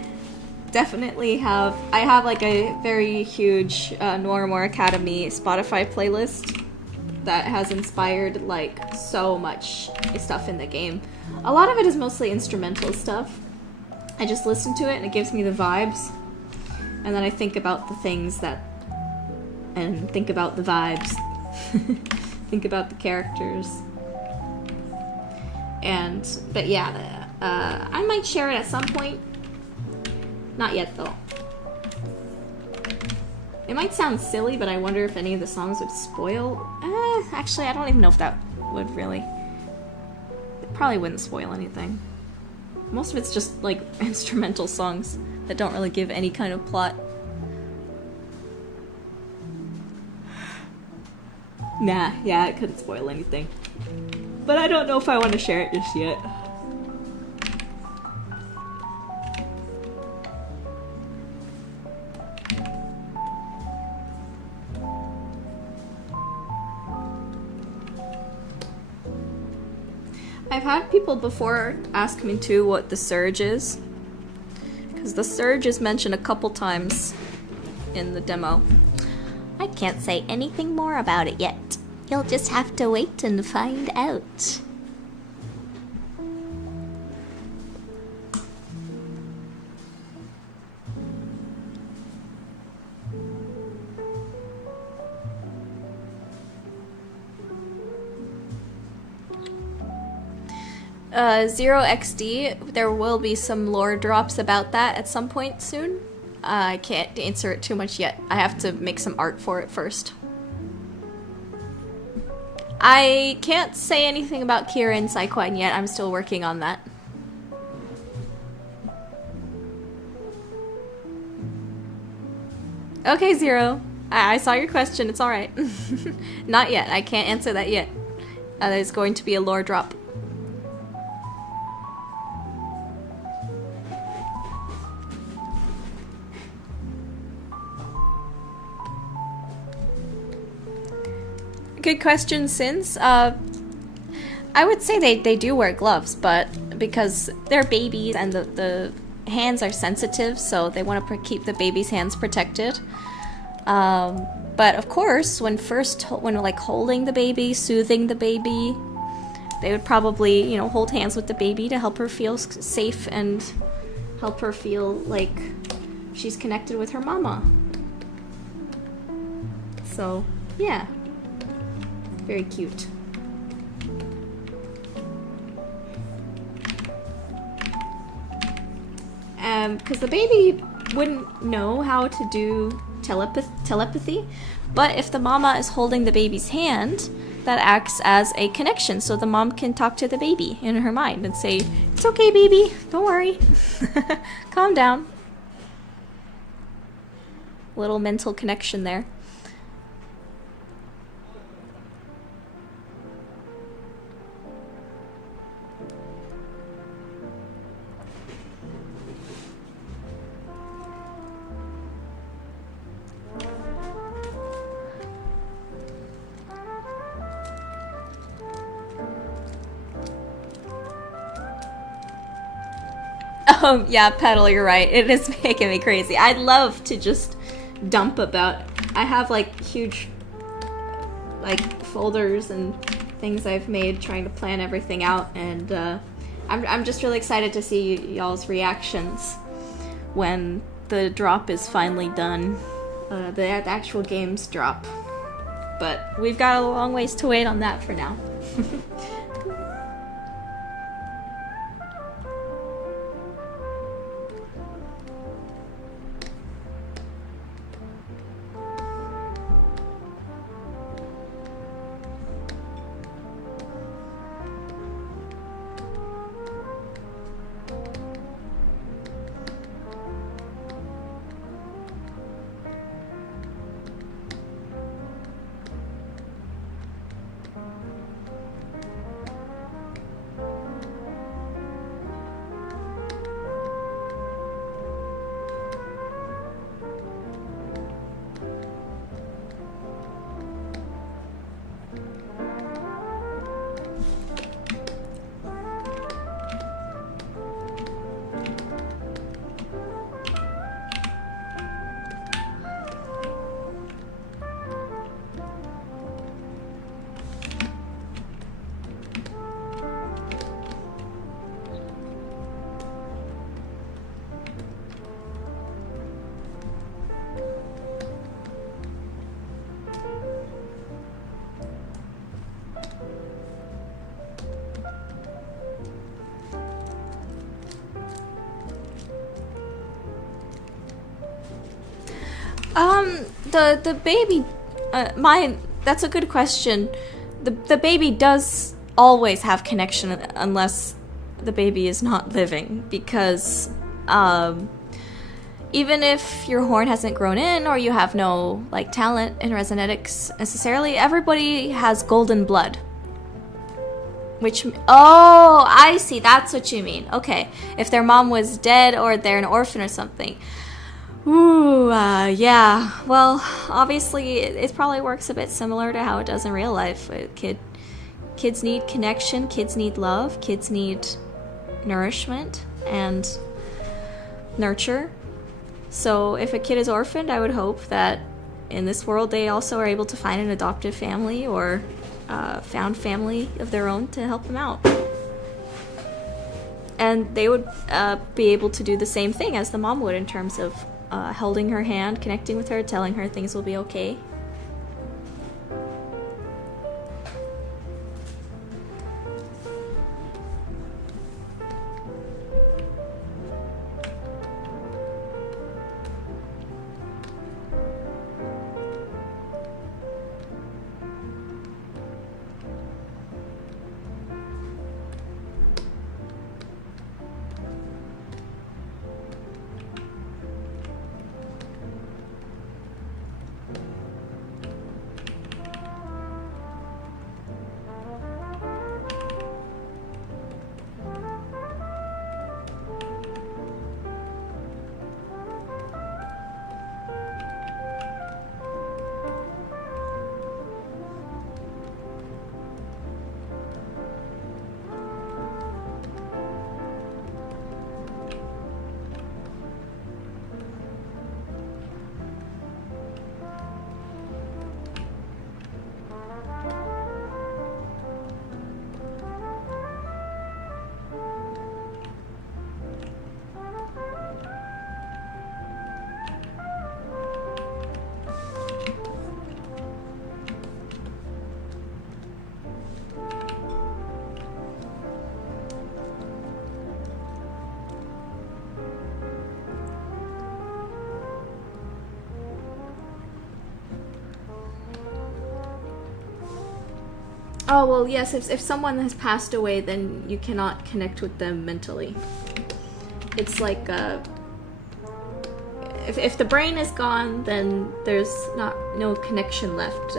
definitely have. I have like a very huge Noiramore Academy Spotify playlist that has inspired like so much stuff in the game. A lot of it is mostly instrumental stuff. I just listen to it and it gives me the vibes, and then I think about the things that, and think about the vibes, think about the characters. And, but yeah, I might share it at some point. Not yet, though. It might sound silly, but I wonder if any of the songs would spoil. Actually, I don't even know if that would really. It probably wouldn't spoil anything. Most of it's just, like, instrumental songs that don't really give any kind of plot. Nah, yeah, it couldn't spoil anything. But I don't know if I want to share it just yet. I've had people before ask me too what the surge is, because the surge is mentioned a couple times in the demo. I can't say anything more about it yet. You'll just have to wait and find out. Zero XD, there will be some lore drops about that at some point soon. I can't answer it too much yet. I have to make some art for it first. I can't say anything about Kira and Saikwan yet. I'm still working on that. Okay, Zero. I saw your question. It's alright. Not yet. I can't answer that yet. There's going to be a lore drop. Good question, Sins. I would say they do wear gloves, but because they're babies and the hands are sensitive, so they want to keep the baby's hands protected. But of course, when like holding the baby, soothing the baby, they would probably, you know, hold hands with the baby to help her feel safe and help her feel like she's connected with her mama. So, yeah. Very cute. Because the baby wouldn't know how to do telepathy, but if the mama is holding the baby's hand, that acts as a connection, so the mom can talk to the baby in her mind and say, "It's okay, baby, don't worry, calm down." Little mental connection there. Yeah, Petal, you're right. It is making me crazy. I'd love to just dump about... I have, like, huge, like, folders and things I've made trying to plan everything out, and I'm just really excited to see y'all's reactions when the drop is finally done. The actual games drop. But we've got a long ways to wait on that for now. The baby, that's a good question. The baby does always have connection unless the baby is not living, because, even if your horn hasn't grown in or you have no, like, talent in resonetics necessarily, everybody has golden blood. Which, oh, I see, that's what you mean. Okay, if their mom was dead or they're an orphan or something. Ooh, yeah. Well, obviously, it probably works a bit similar to how it does in real life. Kids need connection, kids need love, kids need nourishment and nurture. So if a kid is orphaned, I would hope that in this world they also are able to find an adoptive family or found family of their own to help them out. And they would be able to do the same thing as the mom would in terms of holding her hand, connecting with her, telling her things will be okay. Oh, well, yes, if someone has passed away, then you cannot connect with them mentally. It's like, if the brain is gone, then there's no connection left.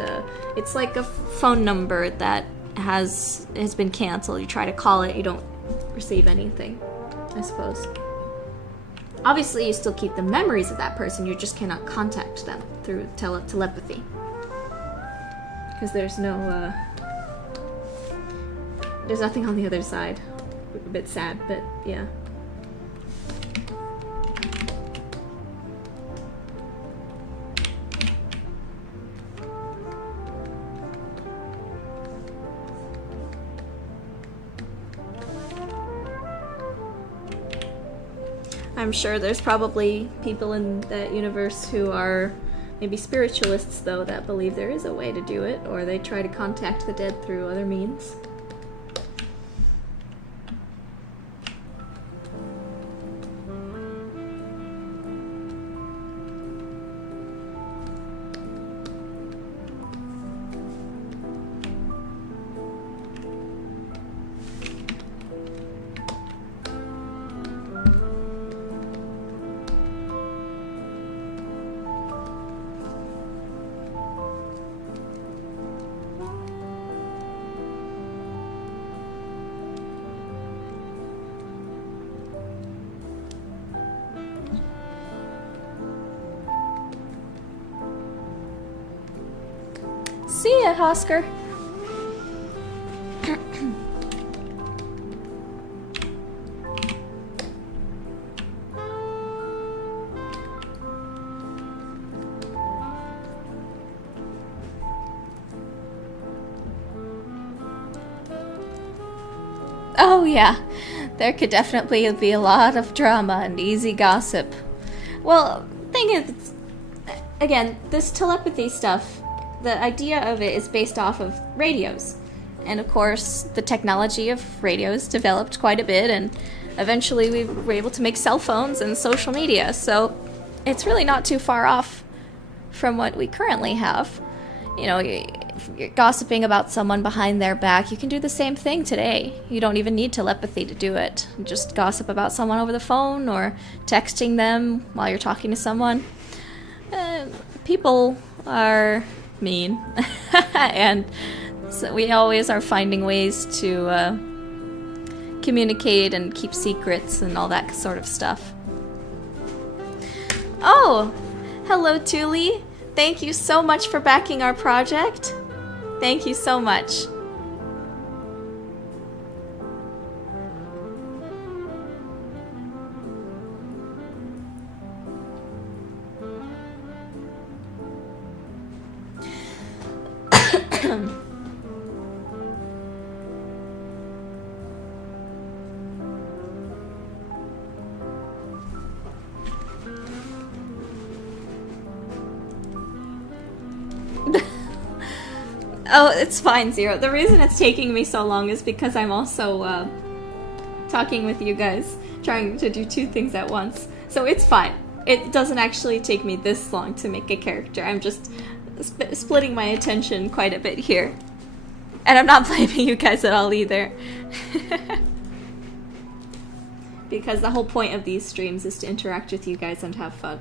It's like a phone number that has been canceled. You try to call it, you don't receive anything, I suppose. Obviously, you still keep the memories of that person, you just cannot contact them through telepathy. Because there's nothing on the other side. A bit sad, but yeah. I'm sure there's probably people in that universe who are maybe spiritualists, though, that believe there is a way to do it, or they try to contact the dead through other means. See ya, Oscar. Oh yeah, there could definitely be a lot of drama and easy gossip. Well, thing is, again, this telepathy stuff, the idea of it is based off of radios. And of course, the technology of radios developed quite a bit, and eventually we were able to make cell phones and social media, so it's really not too far off from what we currently have. You know, if you're gossiping about someone behind their back, you can do the same thing today. You don't even need telepathy to do it. Just gossip about someone over the phone or texting them while you're talking to someone. People are mean, and so we always are finding ways to communicate and keep secrets and all that sort of stuff. Oh, hello, Tuli. Thank you so much for backing our project. Thank you so much. Oh, it's fine, Zero. The reason it's taking me so long is because I'm also talking with you guys, trying to do two things at once. So it's fine. It doesn't actually take me this long to make a character. I'm just splitting my attention quite a bit here. And I'm not blaming you guys at all either. Because the whole point of these streams is to interact with you guys and have fun.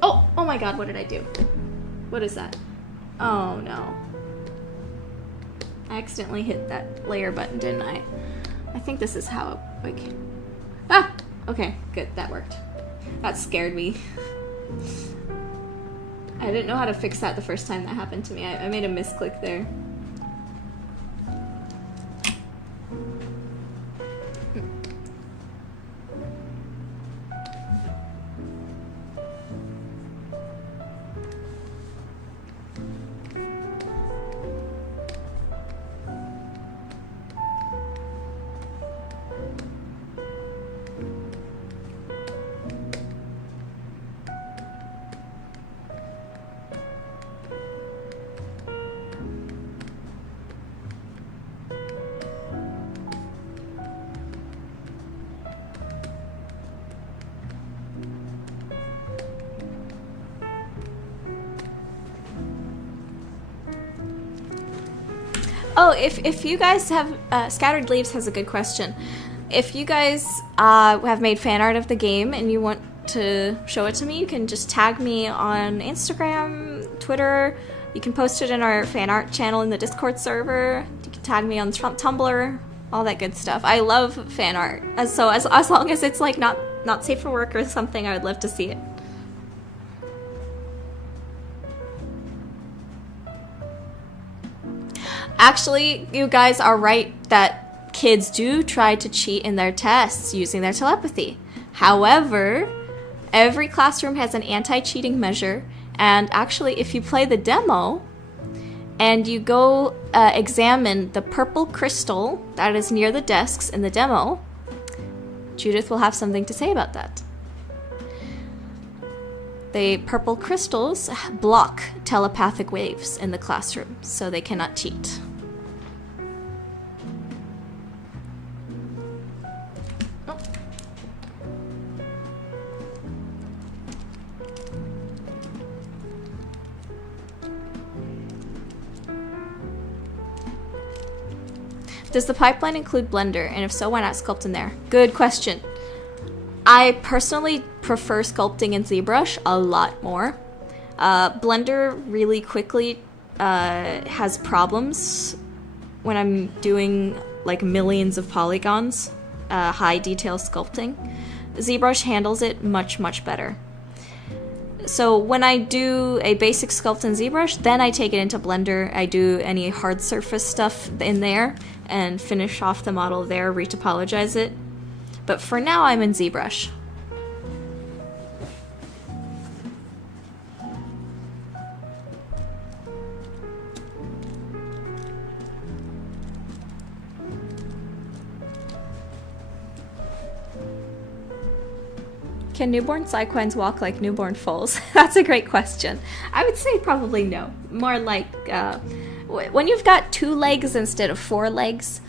Oh my god, what did I do? What is that? Oh no. I accidentally hit that layer button, didn't I? I think this is how it, like... Ah! Okay, good, that worked. That scared me. I didn't know how to fix that the first time that happened to me. I made a misclick there. Oh, if you guys have... Scattered Leaves has a good question. If you guys have made fan art of the game and you want to show it to me, you can just tag me on Instagram, Twitter. You can post it in our fan art channel in the Discord server. You can tag me on Tumblr, all that good stuff. I love fan art. As long as it's like not safe for work or something, I would love to see it. Actually, you guys are right that kids do try to cheat in their tests using their telepathy. However, every classroom has an anti-cheating measure, and actually if you play the demo and you go examine the purple crystal that is near the desks in the demo, Judith will have something to say about that. The purple crystals block telepathic waves in the classroom, so they cannot cheat. Oh. Does the pipeline include Blender? And if so, why not sculpt in there? Good question. I personally prefer sculpting in ZBrush a lot more. Blender really quickly has problems when I'm doing like millions of polygons, high detail sculpting. ZBrush handles it much, much better. So when I do a basic sculpt in ZBrush, then I take it into Blender. I do any hard surface stuff in there and finish off the model there, retopologize it. But for now, I'm in ZBrush. Can newborn cyquines walk like newborn foals? That's a great question. I would say probably no. More like when you've got 2 legs instead of 4 legs,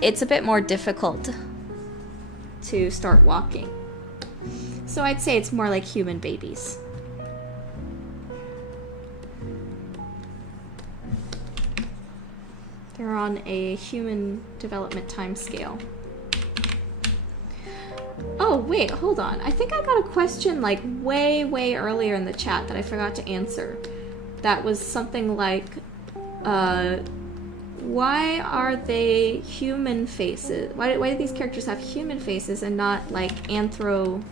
it's a bit more difficult to start walking. So I'd say it's more like human babies. They're on a human development time scale. Oh, wait, hold on. I think I got a question like way earlier in the chat that I forgot to answer. That was something like, why are they human faces? Why do these characters have human faces and not like anthro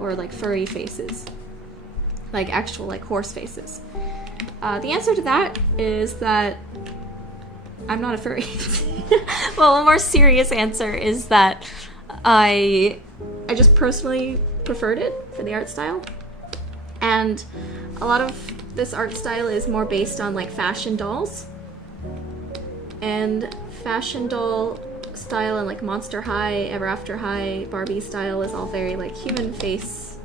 or like furry faces? Like actual like horse faces? The answer to that is that I'm not a furry. Well, a more serious answer is that I just personally preferred it for the art style. And a lot of this art style is more based on like fashion dolls. And fashion doll style and like Monster High, Ever After High, Barbie style is all very like human face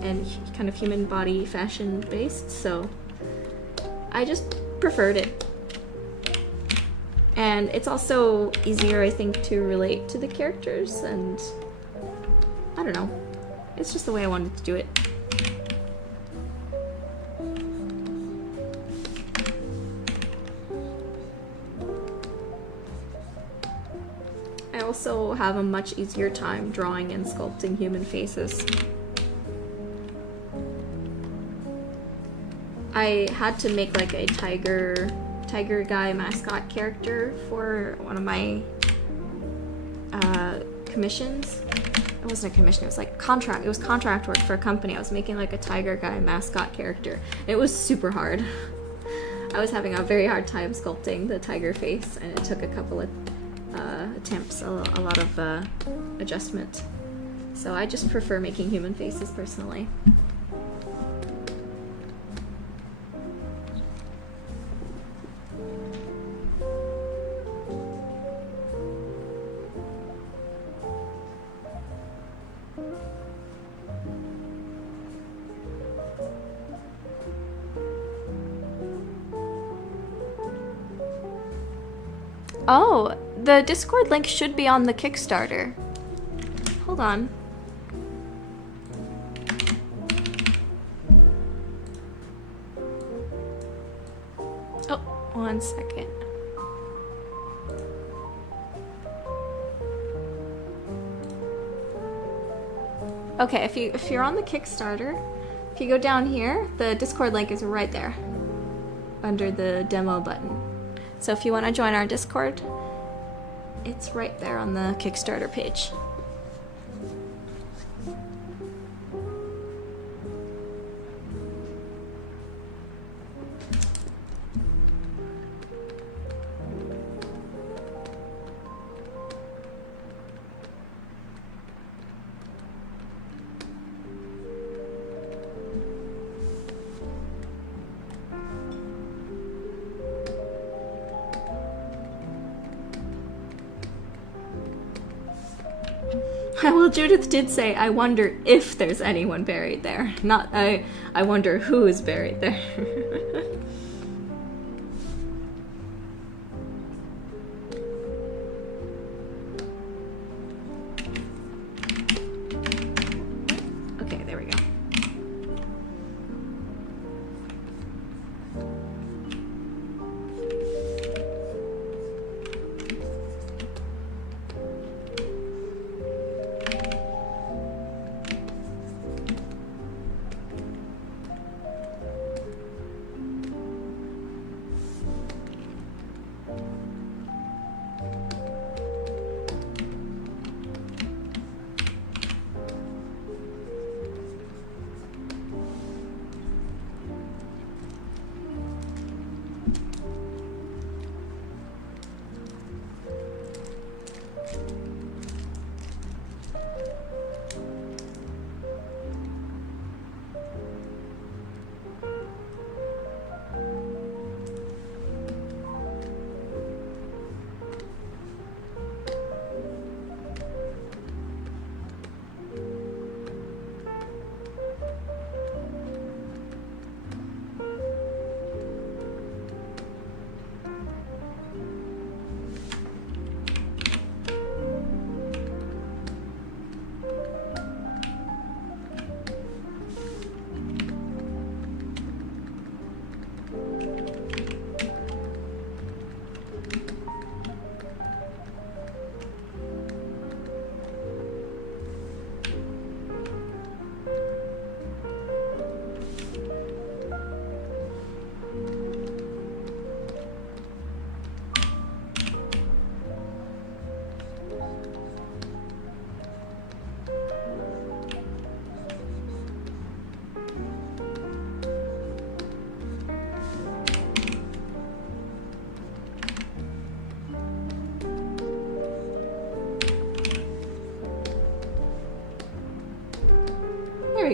and kind of human body fashion based. So I just preferred it. And it's also easier, I think, to relate to the characters, and I don't know. It's just the way I wanted to do it. I also have a much easier time drawing and sculpting human faces. I had to make like a tiger guy mascot character for one of my commissions. It wasn't a commission, it was like contract. It was contract work for a company. I was making like a tiger guy mascot character. It was super hard. I was having a very hard time sculpting the tiger face, and it took a couple of attempts, a lot of adjustment. So I just prefer making human faces personally. Oh, the Discord link should be on the Kickstarter. Hold on. Oh, 1 second. Okay, if you're on the Kickstarter, if you go down here, the Discord link is right there under the demo button. So if you want to join our Discord, it's right there on the Kickstarter page. Well, Judith did say, I wonder if there's anyone buried there. Not, I wonder who is buried there. Okay, there we go.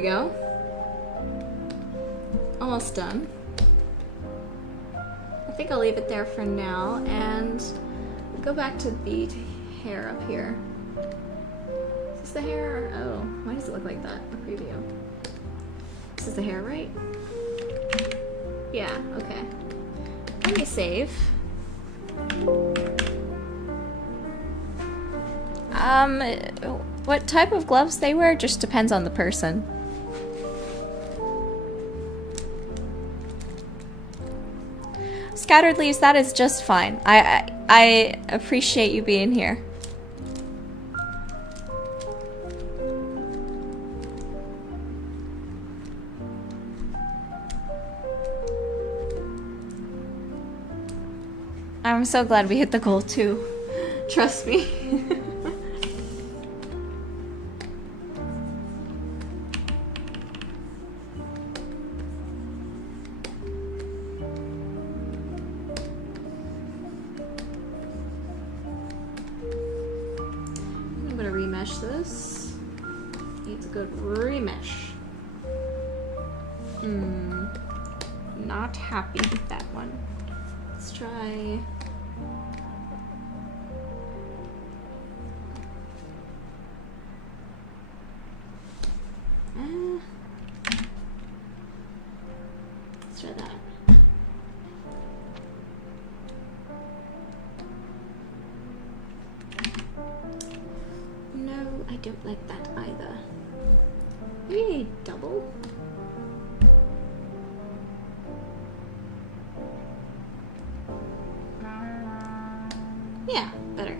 we go. Almost done. I think I'll leave it there for now and go back to the hair up here. Is this the hair? Oh, why does it look like that in the preview? This is the hair, right? Yeah, okay. Let me save. What type of gloves they wear just depends on the person. Scattered leaves, that is just fine. I appreciate you being here. I'm so glad we hit the goal too. Trust me. I'm gonna remesh this. Needs a good remesh. Not happy with that one. Let's try. Let's try that. No, I don't like that either. Maybe a double? Yeah, better.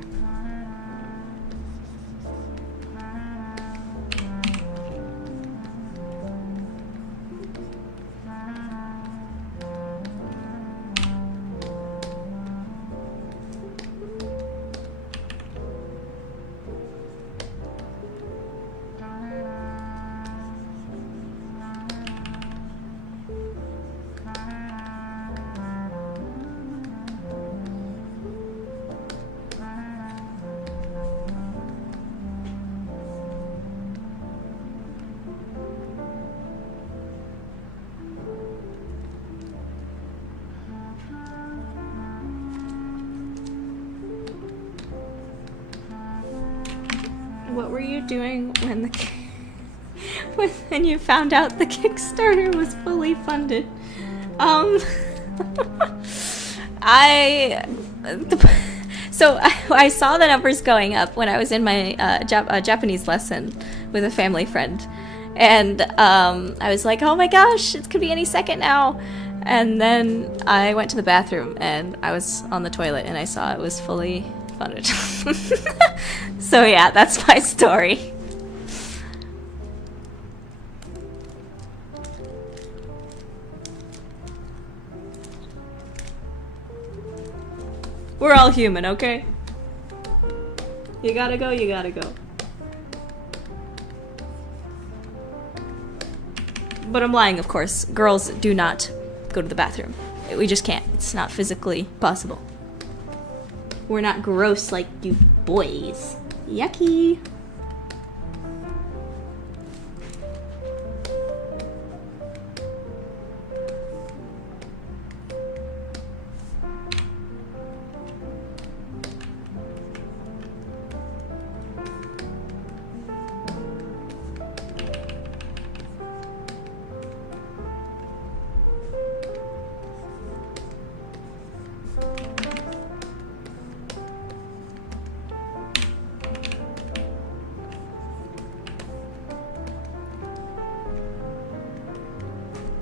What were you doing when when you found out the Kickstarter was fully funded? I saw the numbers going up when I was in my Japanese lesson with a family friend, and I was like, oh my gosh, it could be any second now. And then I went to the bathroom and I was on the toilet and I saw it was fully funded. So yeah, that's my story. We're all human, okay? You gotta go, you gotta go. But I'm lying, of course. Girls do not go to the bathroom. We just can't. It's not physically possible. We're not gross like you boys. Yucky.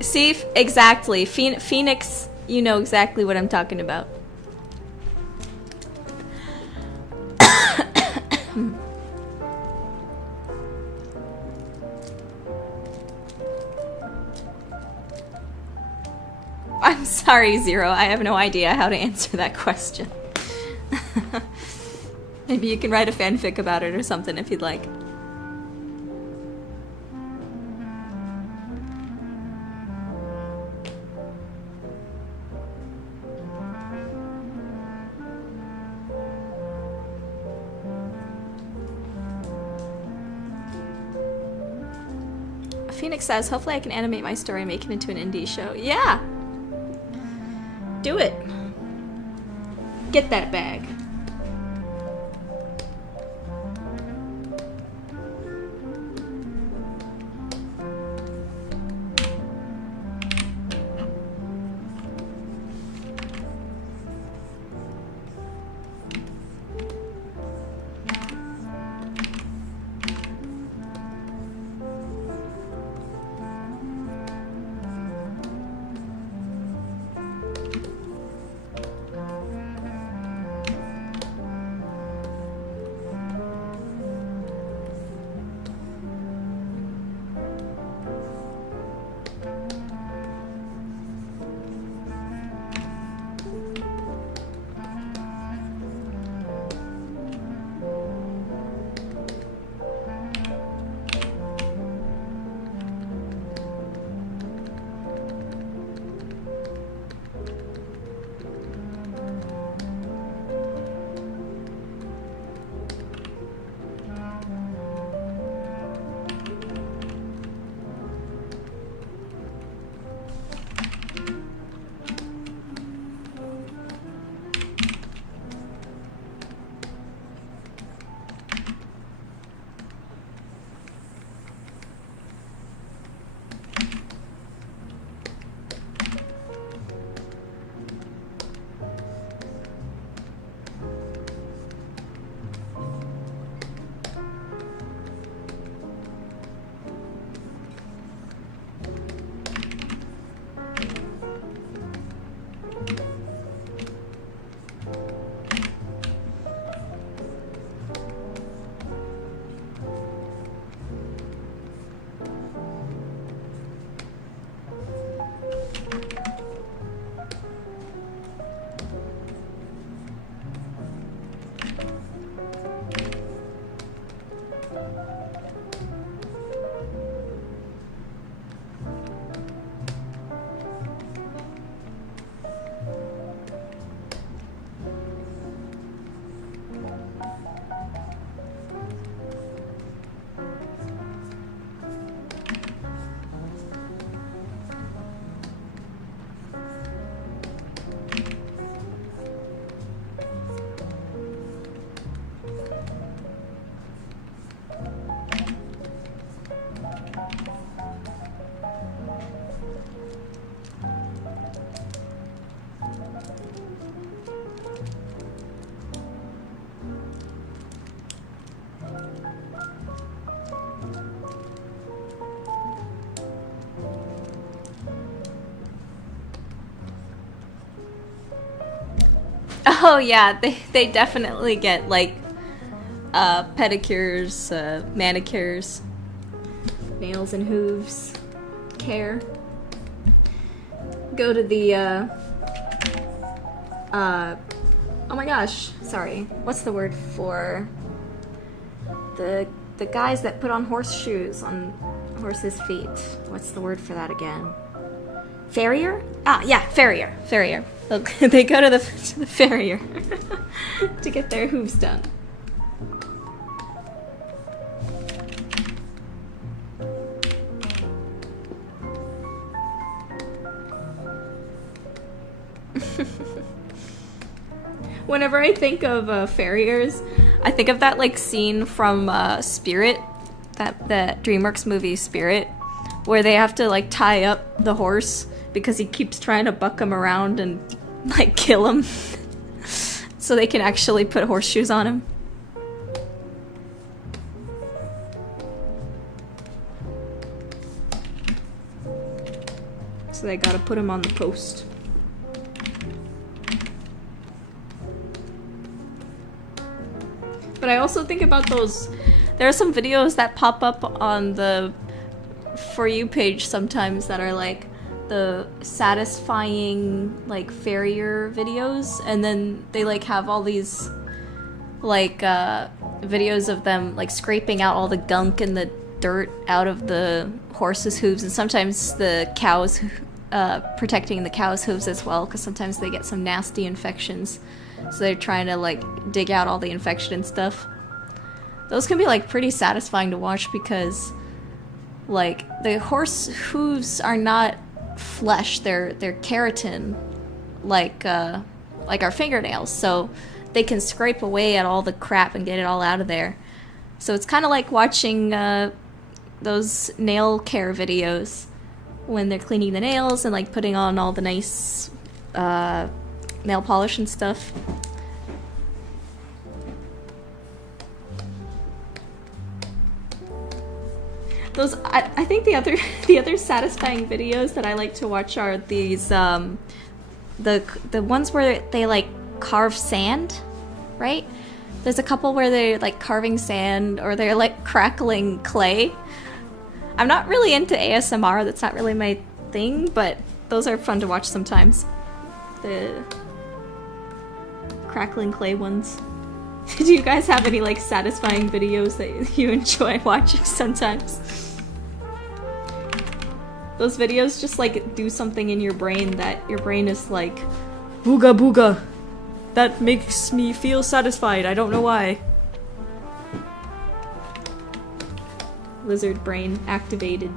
See, exactly. Phoenix, you know exactly what I'm talking about. I'm sorry, Zero. I have no idea how to answer that question. Maybe you can write a fanfic about it or something if you'd like. Phoenix says, hopefully I can animate my story and make it into an indie show. Yeah! Do it! Get that bag. Oh yeah, they definitely get like pedicures, manicures, nails and hooves, care. Go to the oh my gosh, sorry. What's the word for the guys that put on horseshoes on horses' feet? What's the word for that again? Farrier? Ah, yeah, farrier. Farrier. Look, they go to the farrier to get their hooves done. Whenever I think of farriers, I think of that like scene from Spirit, that DreamWorks movie Spirit, where they have to like tie up the horse because he keeps trying to buck him around and like kill him so they can actually put horseshoes on him. So they gotta put him on the post. But I also think about those, there are some videos that pop up on the For You page sometimes that are like the satisfying like farrier videos, and then they like have all these like videos of them like scraping out all the gunk and the dirt out of the horse's hooves, and sometimes the cows protecting the cow's hooves as well, because sometimes they get some nasty infections, so they're trying to like dig out all the infection and stuff. Those can be like pretty satisfying to watch because Like, the horse hooves are not flesh, they're keratin, like our fingernails, so they can scrape away at all the crap and get it all out of there. So it's kind of like watching those nail care videos when they're cleaning the nails and like putting on all the nice nail polish and stuff. Those, I think the other satisfying videos that I like to watch are these the ones where they like carve sand, right? There's a couple where they're like carving sand or they're like crackling clay. I'm not really into ASMR, that's not really my thing, but those are fun to watch sometimes. The crackling clay ones. Do you guys have any like satisfying videos that you enjoy watching sometimes? Those videos just like do something in your brain that your brain is like, booga booga. That makes me feel satisfied, I don't know why. Lizard brain activated.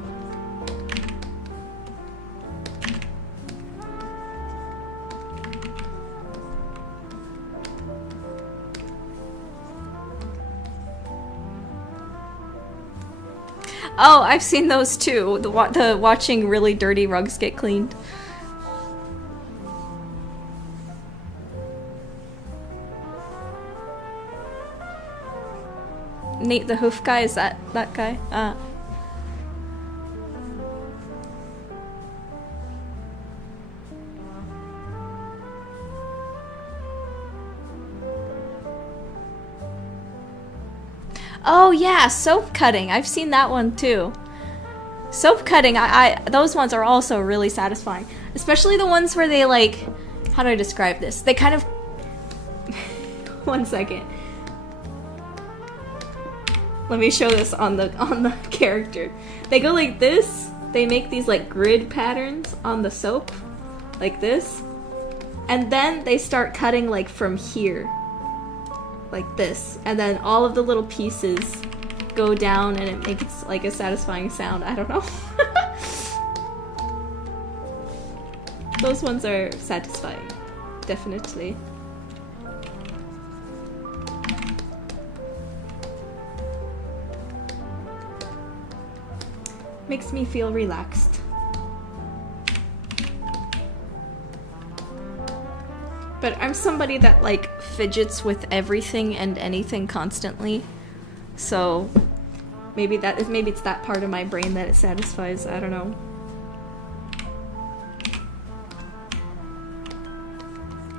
Oh, I've seen those too. The watching really dirty rugs get cleaned. Nate the hoof guy, is that guy? Oh yeah, soap cutting. I've seen that one too. Soap cutting, those ones are also really satisfying. Especially the ones where they like, how do I describe this? They kind of, one second. Let me show this on the character. They go like this. They make these like grid patterns on the soap, like this. And then they start cutting like from here. Like this, and then all of the little pieces go down and it makes like a satisfying sound. I don't know. Those ones are satisfying, definitely. Makes me feel relaxed. But I'm somebody that like fidgets with everything and anything constantly, so maybe it's that part of my brain that it satisfies. I don't know.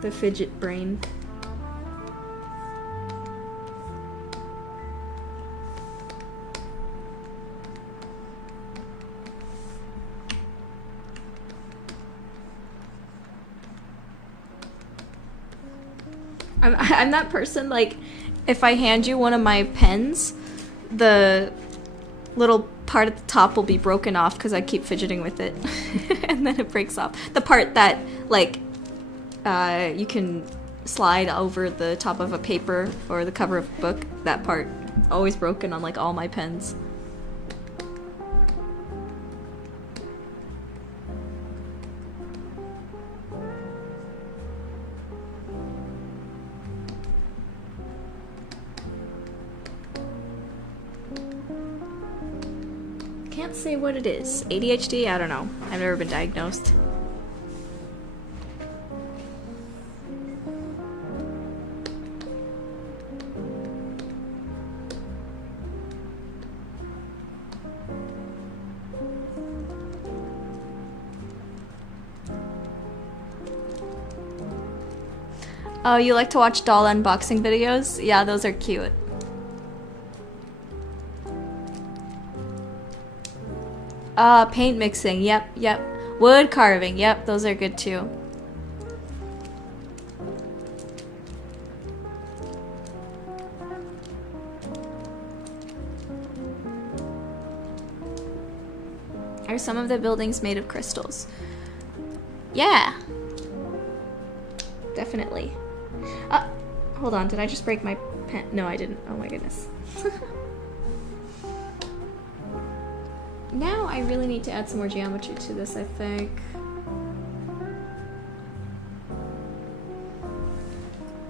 The fidget brain. I'm that person, like, if I hand you one of my pens, the little part at the top will be broken off because I keep fidgeting with it. And then it breaks off. The part that, like, you can slide over the top of a paper or the cover of a book, that part, always broken on, like, all my pens. Can't say what it is. ADHD? I don't know. I've never been diagnosed. Oh, you like to watch doll unboxing videos? Yeah, those are cute. Paint mixing, yep. Wood carving, yep, those are good too. Are some of the buildings made of crystals? Yeah. Definitely. Hold on, did I just break my pen? No, I didn't. Oh my goodness. now I really need to add some more geometry to this, I think.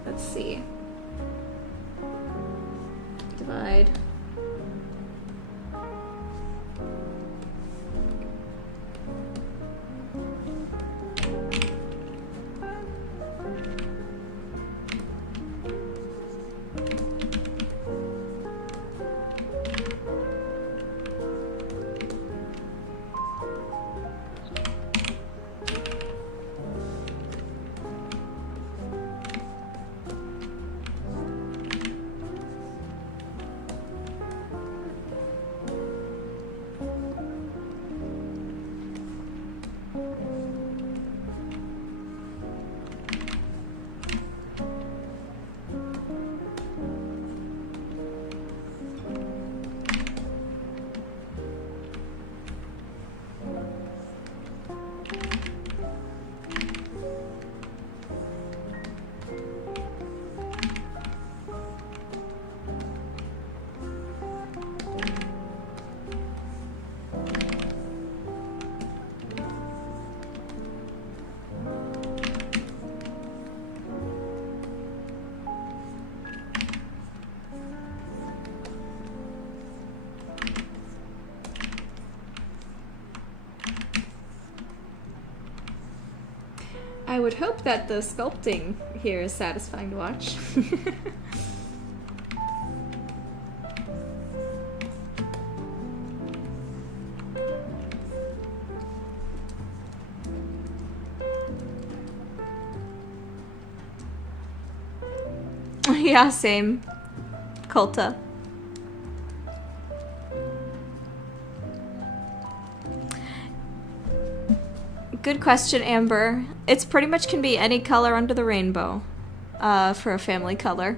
Let's see. Divide. I would hope that the sculpting here is satisfying to watch. Yeah, same. Kulta. Good question, Amber. It's pretty much can be any color under the rainbow for a family color.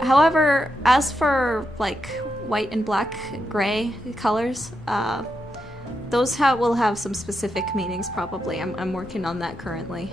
However, as for like white and black, gray colors, those will have some specific meanings probably. I'm working on that currently.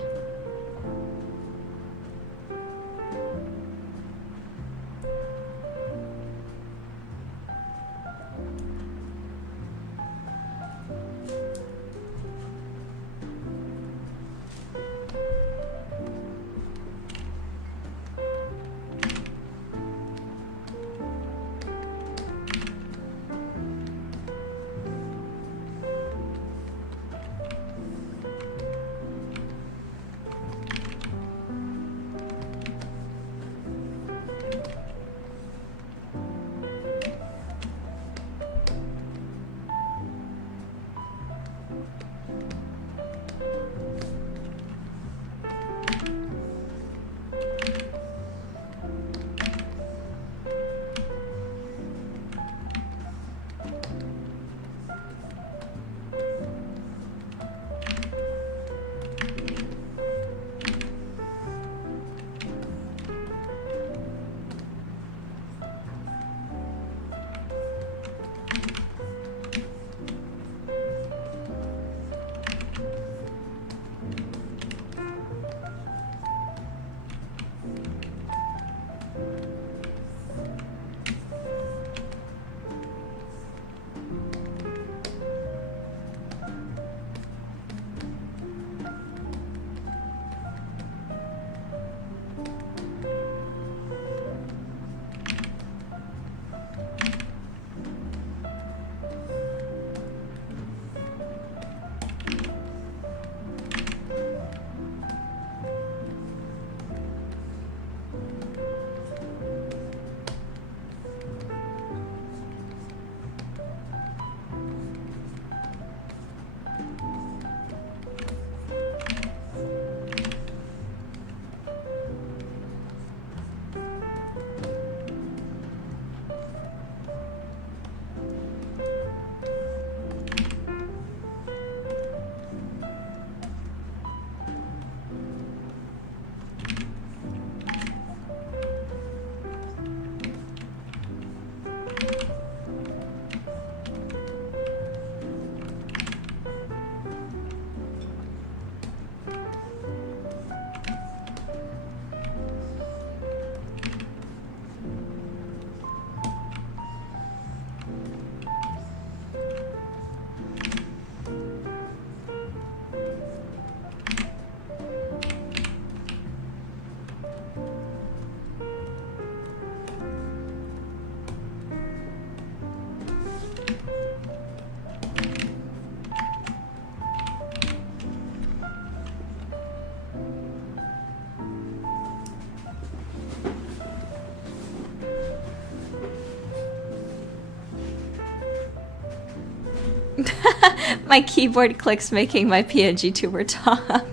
My keyboard clicks making my PNG tuber talk.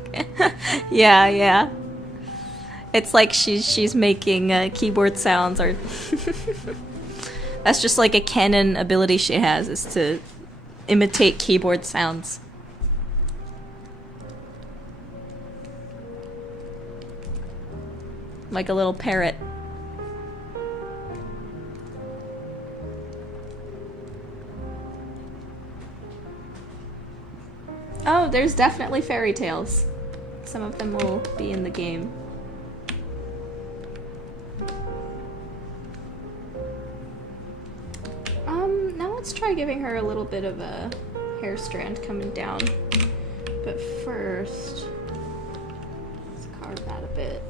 Yeah, yeah. It's like she's making keyboard sounds, or that's just like a canon ability she has, is to imitate keyboard sounds. Like a little parrot. Oh, there's definitely fairy tales. Some of them will be in the game. Now let's try giving her a little bit of a hair strand coming down. But first, let's carve that a bit.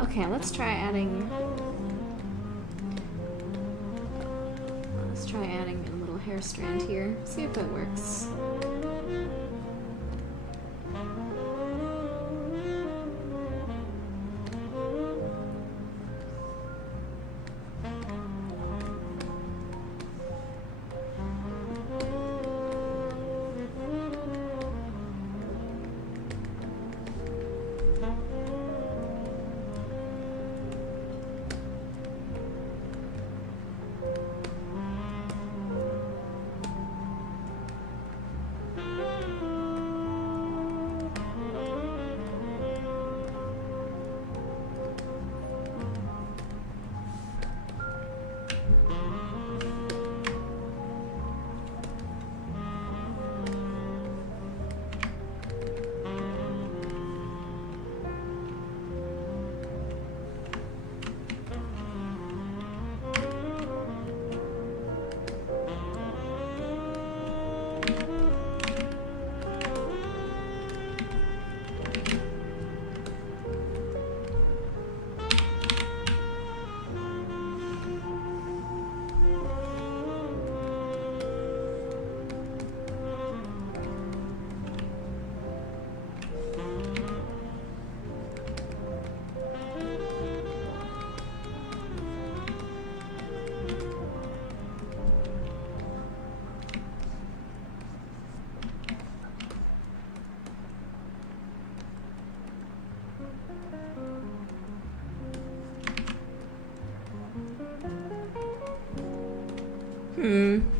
Okay, let's try adding a little hair strand here. See if it works.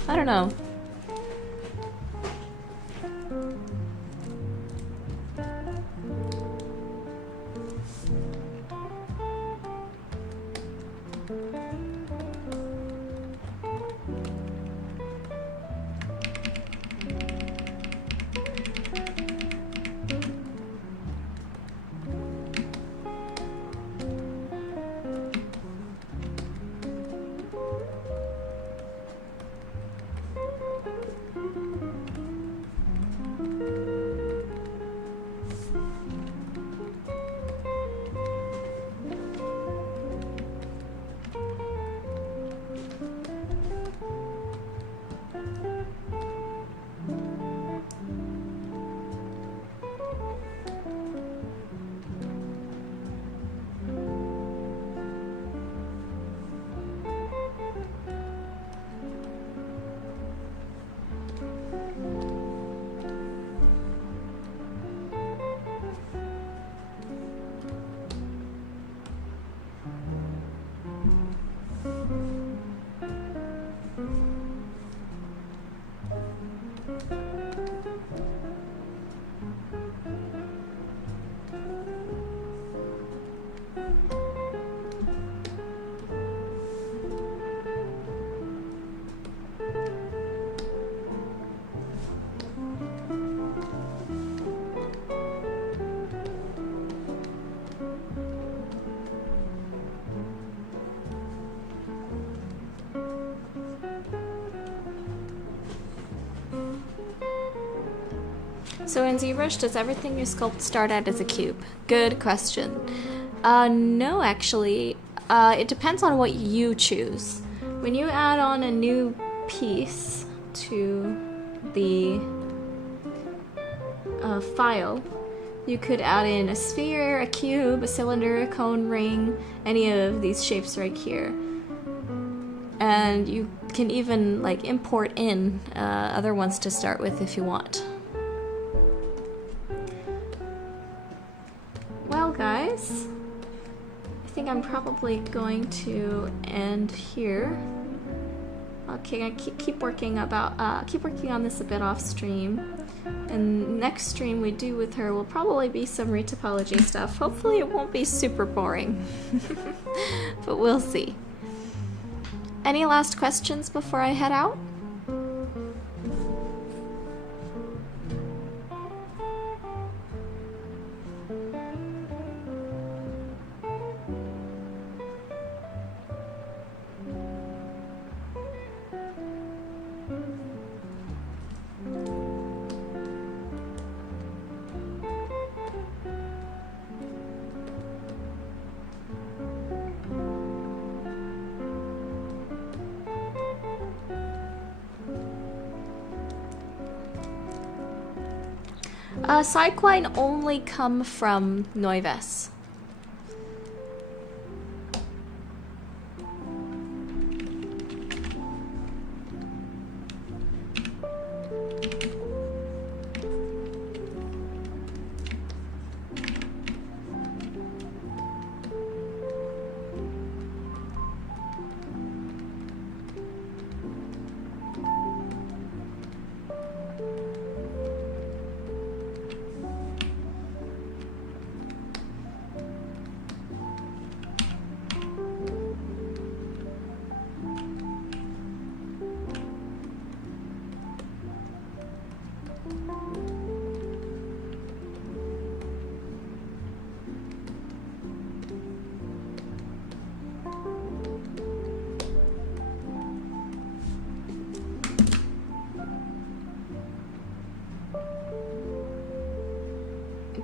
I don't know. So in ZBrush, does everything you sculpt start out as a cube? Good question. No, actually. It depends on what you choose. When you add on a new piece to the file, you could add in a sphere, a cube, a cylinder, a cone, ring, any of these shapes right here. And you can even like import in other ones to start with if you want. Well, guys, I think I'm probably going to end here. Okay, I keep working on this a bit off stream, and next stream we do with her will probably be some retopology stuff. Hopefully, it won't be super boring, but we'll see. Any last questions before I head out? Sidequine only come from Noives.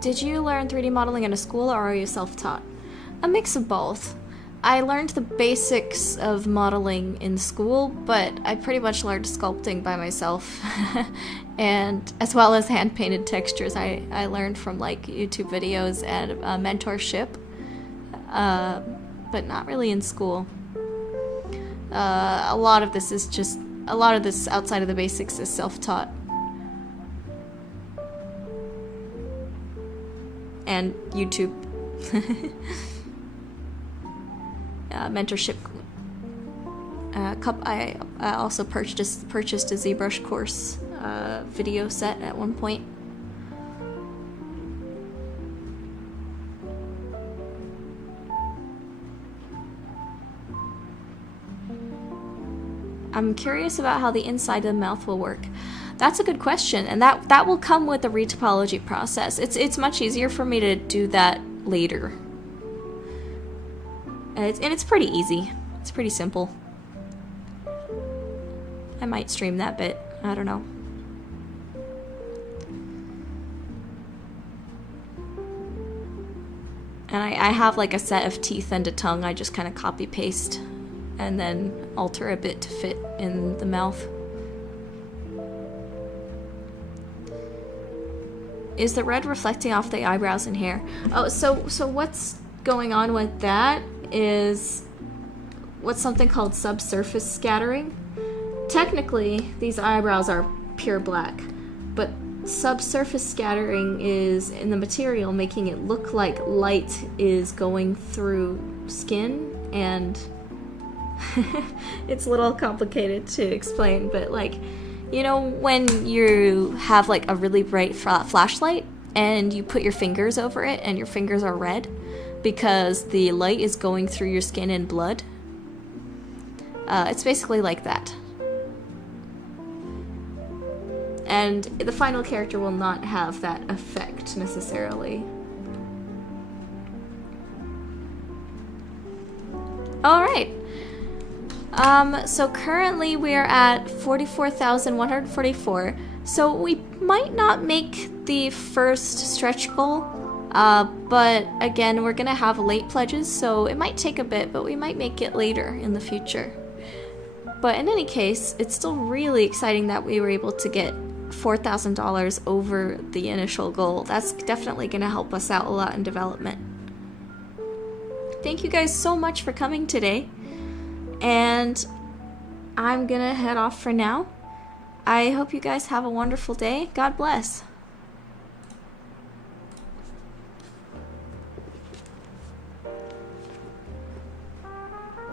Did you learn 3D modeling in a school, or are you self-taught? A mix of both. I learned the basics of modeling in school, but I pretty much learned sculpting by myself, and as well as hand-painted textures. I learned from like YouTube videos and mentorship, but not really in school. A lot of this outside of the basics is self-taught. And YouTube. Mentorship. I also purchased a ZBrush course video set at one point. I'm curious about how the inside of the mouth will work. That's a good question, and that will come with the retopology process. It's much easier for me to do that later. And it's pretty easy. It's pretty simple. I might stream that bit. I don't know. And I have like a set of teeth and a tongue. I just kind of copy paste and then alter a bit to fit in the mouth. Is the red reflecting off the eyebrows and hair? Oh, so what's going on with that is what's something called subsurface scattering. Technically, these eyebrows are pure black, but subsurface scattering is in the material, making it look like light is going through skin, and it's a little complicated to explain, but like, you know, when you have like a really bright flashlight and you put your fingers over it and your fingers are red because the light is going through your skin and blood, it's basically like that. And the final character will not have that effect necessarily. Alright. So currently we're at 44,144. So we might not make the first stretch goal, but again, we're gonna have late pledges, so it might take a bit, but we might make it later in the future. But in any case, it's still really exciting that we were able to get $4,000 over the initial goal. That's definitely gonna help us out a lot in development. Thank you guys so much for coming today. And I'm gonna head off for now. I hope you guys have a wonderful day. God bless.